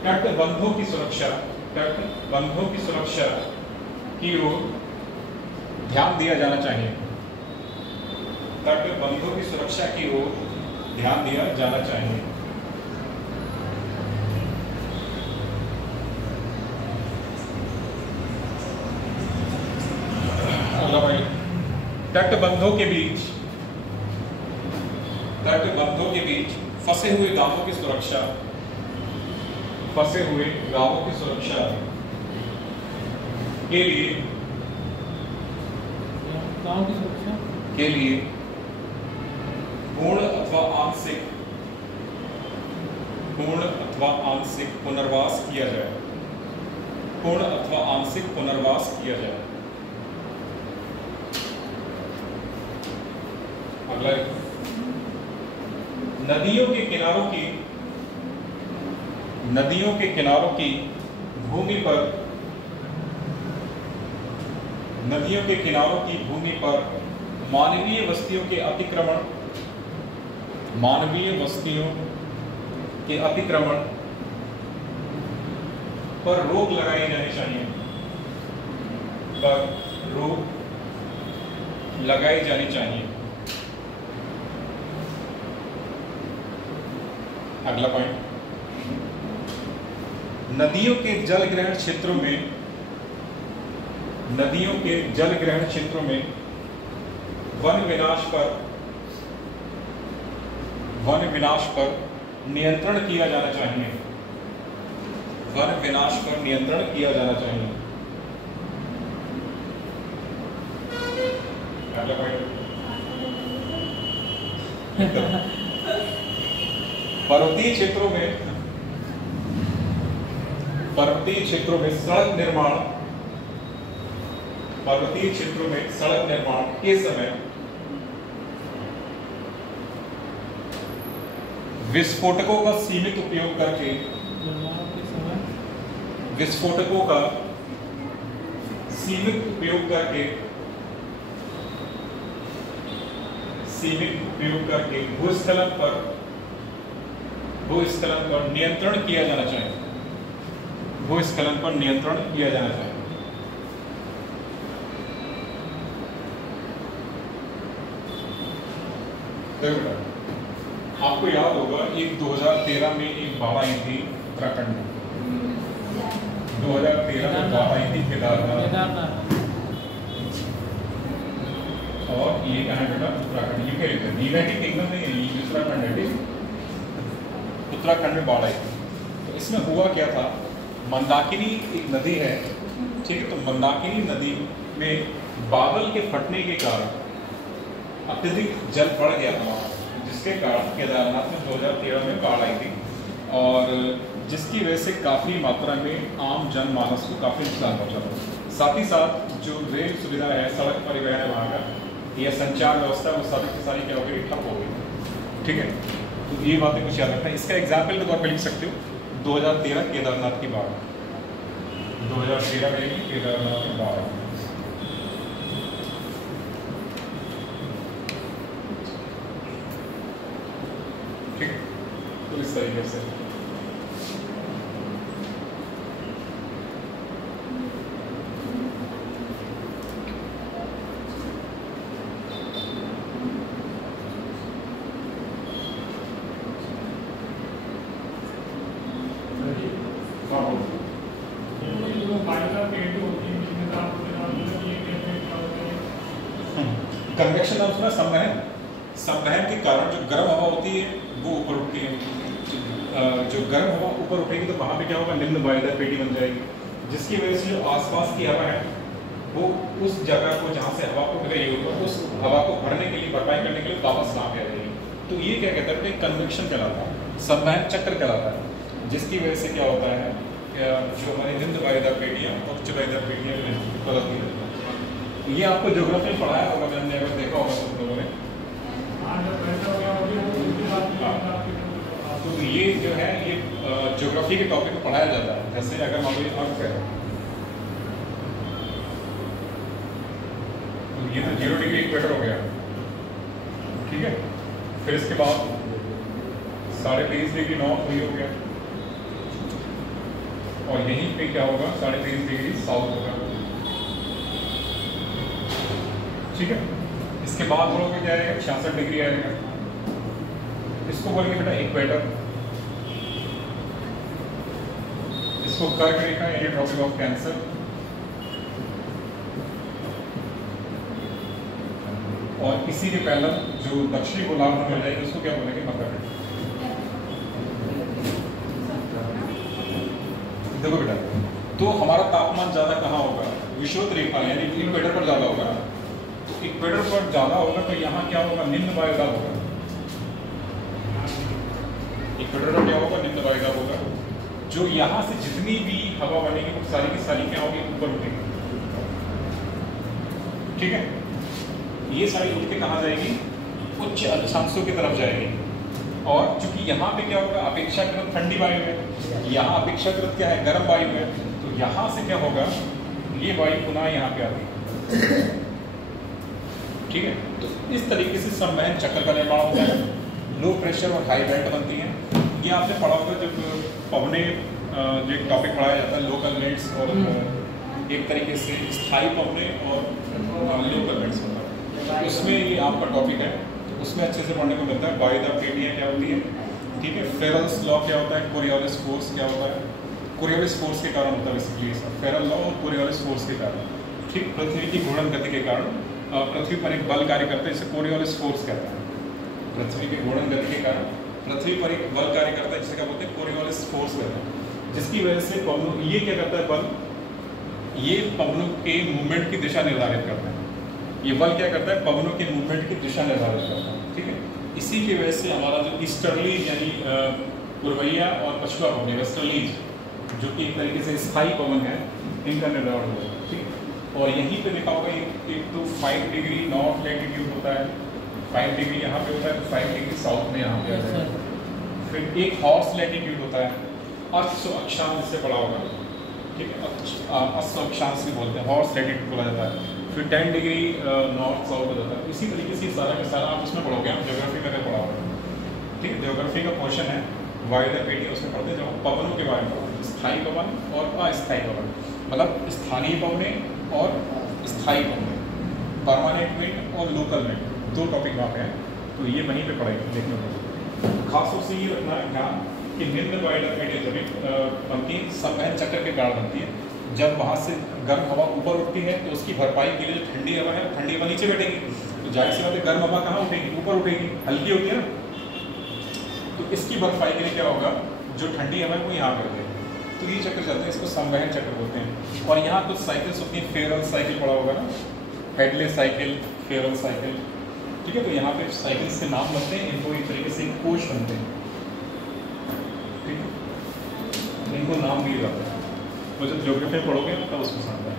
तटबंधों की सुरक्षा की ओर ध्यान दिया जाना चाहिए। तटबंधों की सुरक्षा की ओर ध्यान दिया जाना चाहिए। तटबंधों के बीच फंसे हुए गांवों की सुरक्षा के लिए पूर्ण अथवा आंशिक पुनर्वास किया जाए। अगला, नदियों के किनारों की भूमि पर मानवीय वस्तियों के अतिक्रमण पर रोक लगाई जानी चाहिए। अगला पॉइंट, नदियों के जलग्रहण क्षेत्रों में वन विनाश पर नियंत्रण किया जाना चाहिए। अगला पॉइंट, पर्वतीय क्षेत्रों में सड़क निर्माण के समय विस्फोटकों का सीमित उपयोग करके भूस्खलन पर नियंत्रण किया जाना चाहिए। आपको याद होगा एक 2013 में एक बाढ़ आई थी उत्तराखंड में। 2013 में बाढ़ आई थी केदारनाथ, और ये कहाँ है बेटा? उत्तराखंड। यूनाइटेड किंगडम में उत्तराखंड है। उत्तराखंड में बाढ़ आई थी। तो इसमें हुआ क्या था, मंदाकिनी एक नदी है, ठीक है। तो मंदाकिनी नदी में बादल के फटने के कारण अत्यधिक जल बढ़ गया था, जिसके कारण केदारनाथ में 2013 में बाढ़ आई थी, और जिसकी वजह से काफ़ी मात्रा में आम जनमानस को काफ़ी नुकसान पहुंचा था। साथ ही साथ जो रेल सुविधा है, सड़क परिवहन है वहाँ का, या संचार व्यवस्था, वो सारी की सारी क्या हो गई, ठप हो गई। ठीक है, तो ये बातें कुछ याद रखना है। इसका एग्जाम्पल के तौर पर लिख सकते हो 2013 केदारनाथ की बाढ़। 2013 में केदारनाथ की बाढ़। ठीक, तो इस तरीके से कन्वेक्शन नाम सुना, संवहन के कारण जो गर्म हवा होती है वो ऊपर उठती है, जो गर्म हवा ऊपर उठेगी तो वहाँ पे क्या होगा, निम्न वायुदार पेटी बन जाएगी, जिसकी वजह से जो आसपास की हवा है वो उस जगह को जहाँ से हवा उठ रही हो उस हवा को भरने के लिए, भरपाई करने के लिए वापस यहाँ पे आ जाएगी। तो ये क्या कहता है, कन्वेक्शन कहलाता है, संवहन चक्र कहलाता है, जिसकी वजह से क्या होता है जो हमारी निम्न वायुदार पेटियाँ और उच्च वायुदार पेटियाँ बदलती रहती हैं। ये आपको ज्योग्राफी में पढ़ाया होगा, मैंने अगर देखा होगा तुम लोगों ने। तो ये जो है ये ज्योग्राफी के टॉपिक में पढ़ाया जाता है। जैसे अगर मान लीजिए अर्थ है तो ये तो 0 डिग्री इक्वेटर हो गया, ठीक है। फिर इसके बाद 23.5 डिग्री नॉर्थ वही हो गया, और यहीं पे क्या होगा 23.5 डिग्री साउथ होगा, ठीक है। इसके बाद हम लोग क्या आएगा 66 डिग्री आएगा, इसको बोलेंगे बेटा इक्वेटर। इसको कर्क रेखा यानी ट्रॉपिक ऑफ कैंसर, और इसी के पैरेलल जो दक्षिणी गोलार्ध में मिल जाएगी उसको क्या बोलेंगे मकर रेखा। देखो बेटा, तो हमारा तापमान ज्यादा कहाँ होगा, विषुवत रेखा यानी इक्वेटर पर ज्यादा होगा। तो इक्वेटर पर ज्यादा होगा तो यहाँ क्या होगा, निम्न वायुदाब होगा। इक्वेटर पर क्या होगा, निम्न वायुदाब होगा। जो यहाँ से जितनी भी हवा बनेगी वो सारी की सारी क्या होगी, ऊपर उठेगी, ठीक है। ये सारी उठ के कहाँ जाएगी, उच्च अक्षांशों की तरफ जाएगी। और चूंकि यहाँ पे क्या होगा, अपेक्षाकृत ठंडी वायु है, यहाँ अपेक्षाकृत क्या है, गर्म वायु है, तो यहाँ से क्या होगा, ये वायु पुनः यहाँ पे आती है, ठीक है। तो इस तरीके से संवहन चक्र का निर्माण होता है। लो प्रेशर और हाई बेल्ट बनती हैं। ये आपने पढ़ा होगा जब पवने जो एक टॉपिक पढ़ाया जाता है, लोकल बेल्ट्स और एक तरीके से स्थायी पवने और लोकल बेल्ट्स होता है, उसमें ये आपका टॉपिक है, तो उसमें अच्छे से पढ़ने को मिलता है। वायुदाब पेटियाँ क्या होती है, ठीक है। फेरल्स लॉ क्या होता है, कोरियोलिस फोर्स क्या होता है, कोरियोलिस फोर्स के कारण होता है बेसिकली सब, फेरल लॉ और कोरियोलिस फोर्स के कारण, ठीक। पृथ्वी की घूर्णन गति के कारण पृथ्वी पर एक बल कार्य करता है, इसे कोरियोलिस फोर्स कहता है। पृथ्वी की घूर्णन गति के कारण पृथ्वी पर एक बल कार्य करता है, जिसे क्या बोलते हैं, कोरियोलिस फोर्स कहते हैं, जिसकी वजह से पवनों, ये क्या करता है बल, ये पवनों के मूवमेंट की दिशा निर्धारित करता है। ये बल क्या करता है, पवनों के मूवमेंट की दिशा निर्धारित करता है, ठीक है। इसी की वजह से हमारा जो ईस्टर्लीज यानी पूर्वैया और पछुआ पवन, वेस्टर्लीज जो कि एक तरीके से स्थायी पवन है, इनका निर्धारण होता है, ठीक। और यहीं पे लिखा होगा एक तो 5 डिग्री नॉर्थ लैटिट्यूड होता है, 5 डिग्री यहाँ पे होता है, 5 डिग्री साउथ में यहाँ पे आता है। फिर एक हॉर्स लैटिट्यूड होता है, अश्व अक्षांश से पड़ा होगा, ठीक है, अश्व अक्षांश भी बोलते हैं, हॉर्स लैटिट्यूड बोला जाता है। फिर 10 डिग्री नॉर्थ साउथ हो जाता है। इसी तरीके से सारा का सारा आप उसमें पढ़ोगे, हम ज्योग्राफी में पढ़ा होगा, ठीक है। ज्योग्राफी का पोर्शन है वायुदाब पेटी, उसमें पढ़ते हैं जब पवनों के बारे में, स्थायी पवन और अस्थायी पवन, मतलब स्थानीय पवने और स्थायी पवने, परमानेंट विंड और लोकल विंड, 2 टॉपिक वहाँ पे हैं। तो ये वहीं पे पढ़ाई देखने को। खास तौर से ये रखना है ध्यान कि निम्न वायुदाब पेटी जब बनती है, संवहन चक्र के कारण बनती है। जब वहाँ से गर्म हवा ऊपर उठती है तो उसकी भरपाई के लिए ठंडी हवा है, ठंडी हवा नीचे बैठेगी, तो जाहिर सी बात है गर्म हवा कहाँ उठेगी, ऊपर उठेगी, हल्की होती है ना। तो इसकी भरपाई के लिए क्या होगा, जो ठंडी हवा है वो यहाँ कर देगी। तो ये चक्र चलता है, इसको संवहन चक्र बोलते हैं। और यहाँ कुछ साइकिल्स होती हैं, फेरल साइकिल पड़ा होगा ना, हेडले साइकिल, फेरल साइकिल, ठीक है। तो यहाँ पे साइकिल्स के नाम बनते हैं, इनको एक तरीके से कोश बनते हैं, ठीक है, इनको नाम दिए जाते हैं। तो जब ज्योग्राफी पढ़ोगे तब उसको समझना है।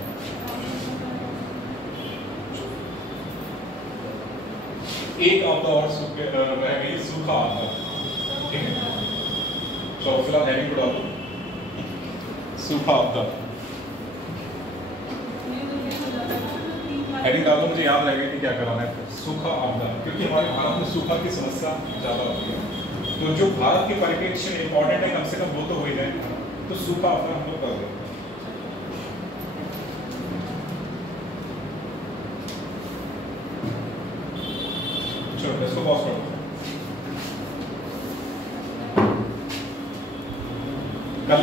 एक आपदा और रह गई, सूखा आपदा, ठीक है। तो फिलहाल हेडिंग को डालो, सूखा आपदा। हेडिंग डालो, मुझे याद रहेगा कि क्या कराना है, सूखा आपदा, क्योंकि हमारे भारत में सूखा की समस्या ज़्यादा होती है। तो जो भारत के परिप्रेक्ष्य में इम्पोर्टेंट है, कम से कम वो तो हो ही जाए, तो सूखा आपदा हम लोग कर दें। चलो इसको पॉज करो। कल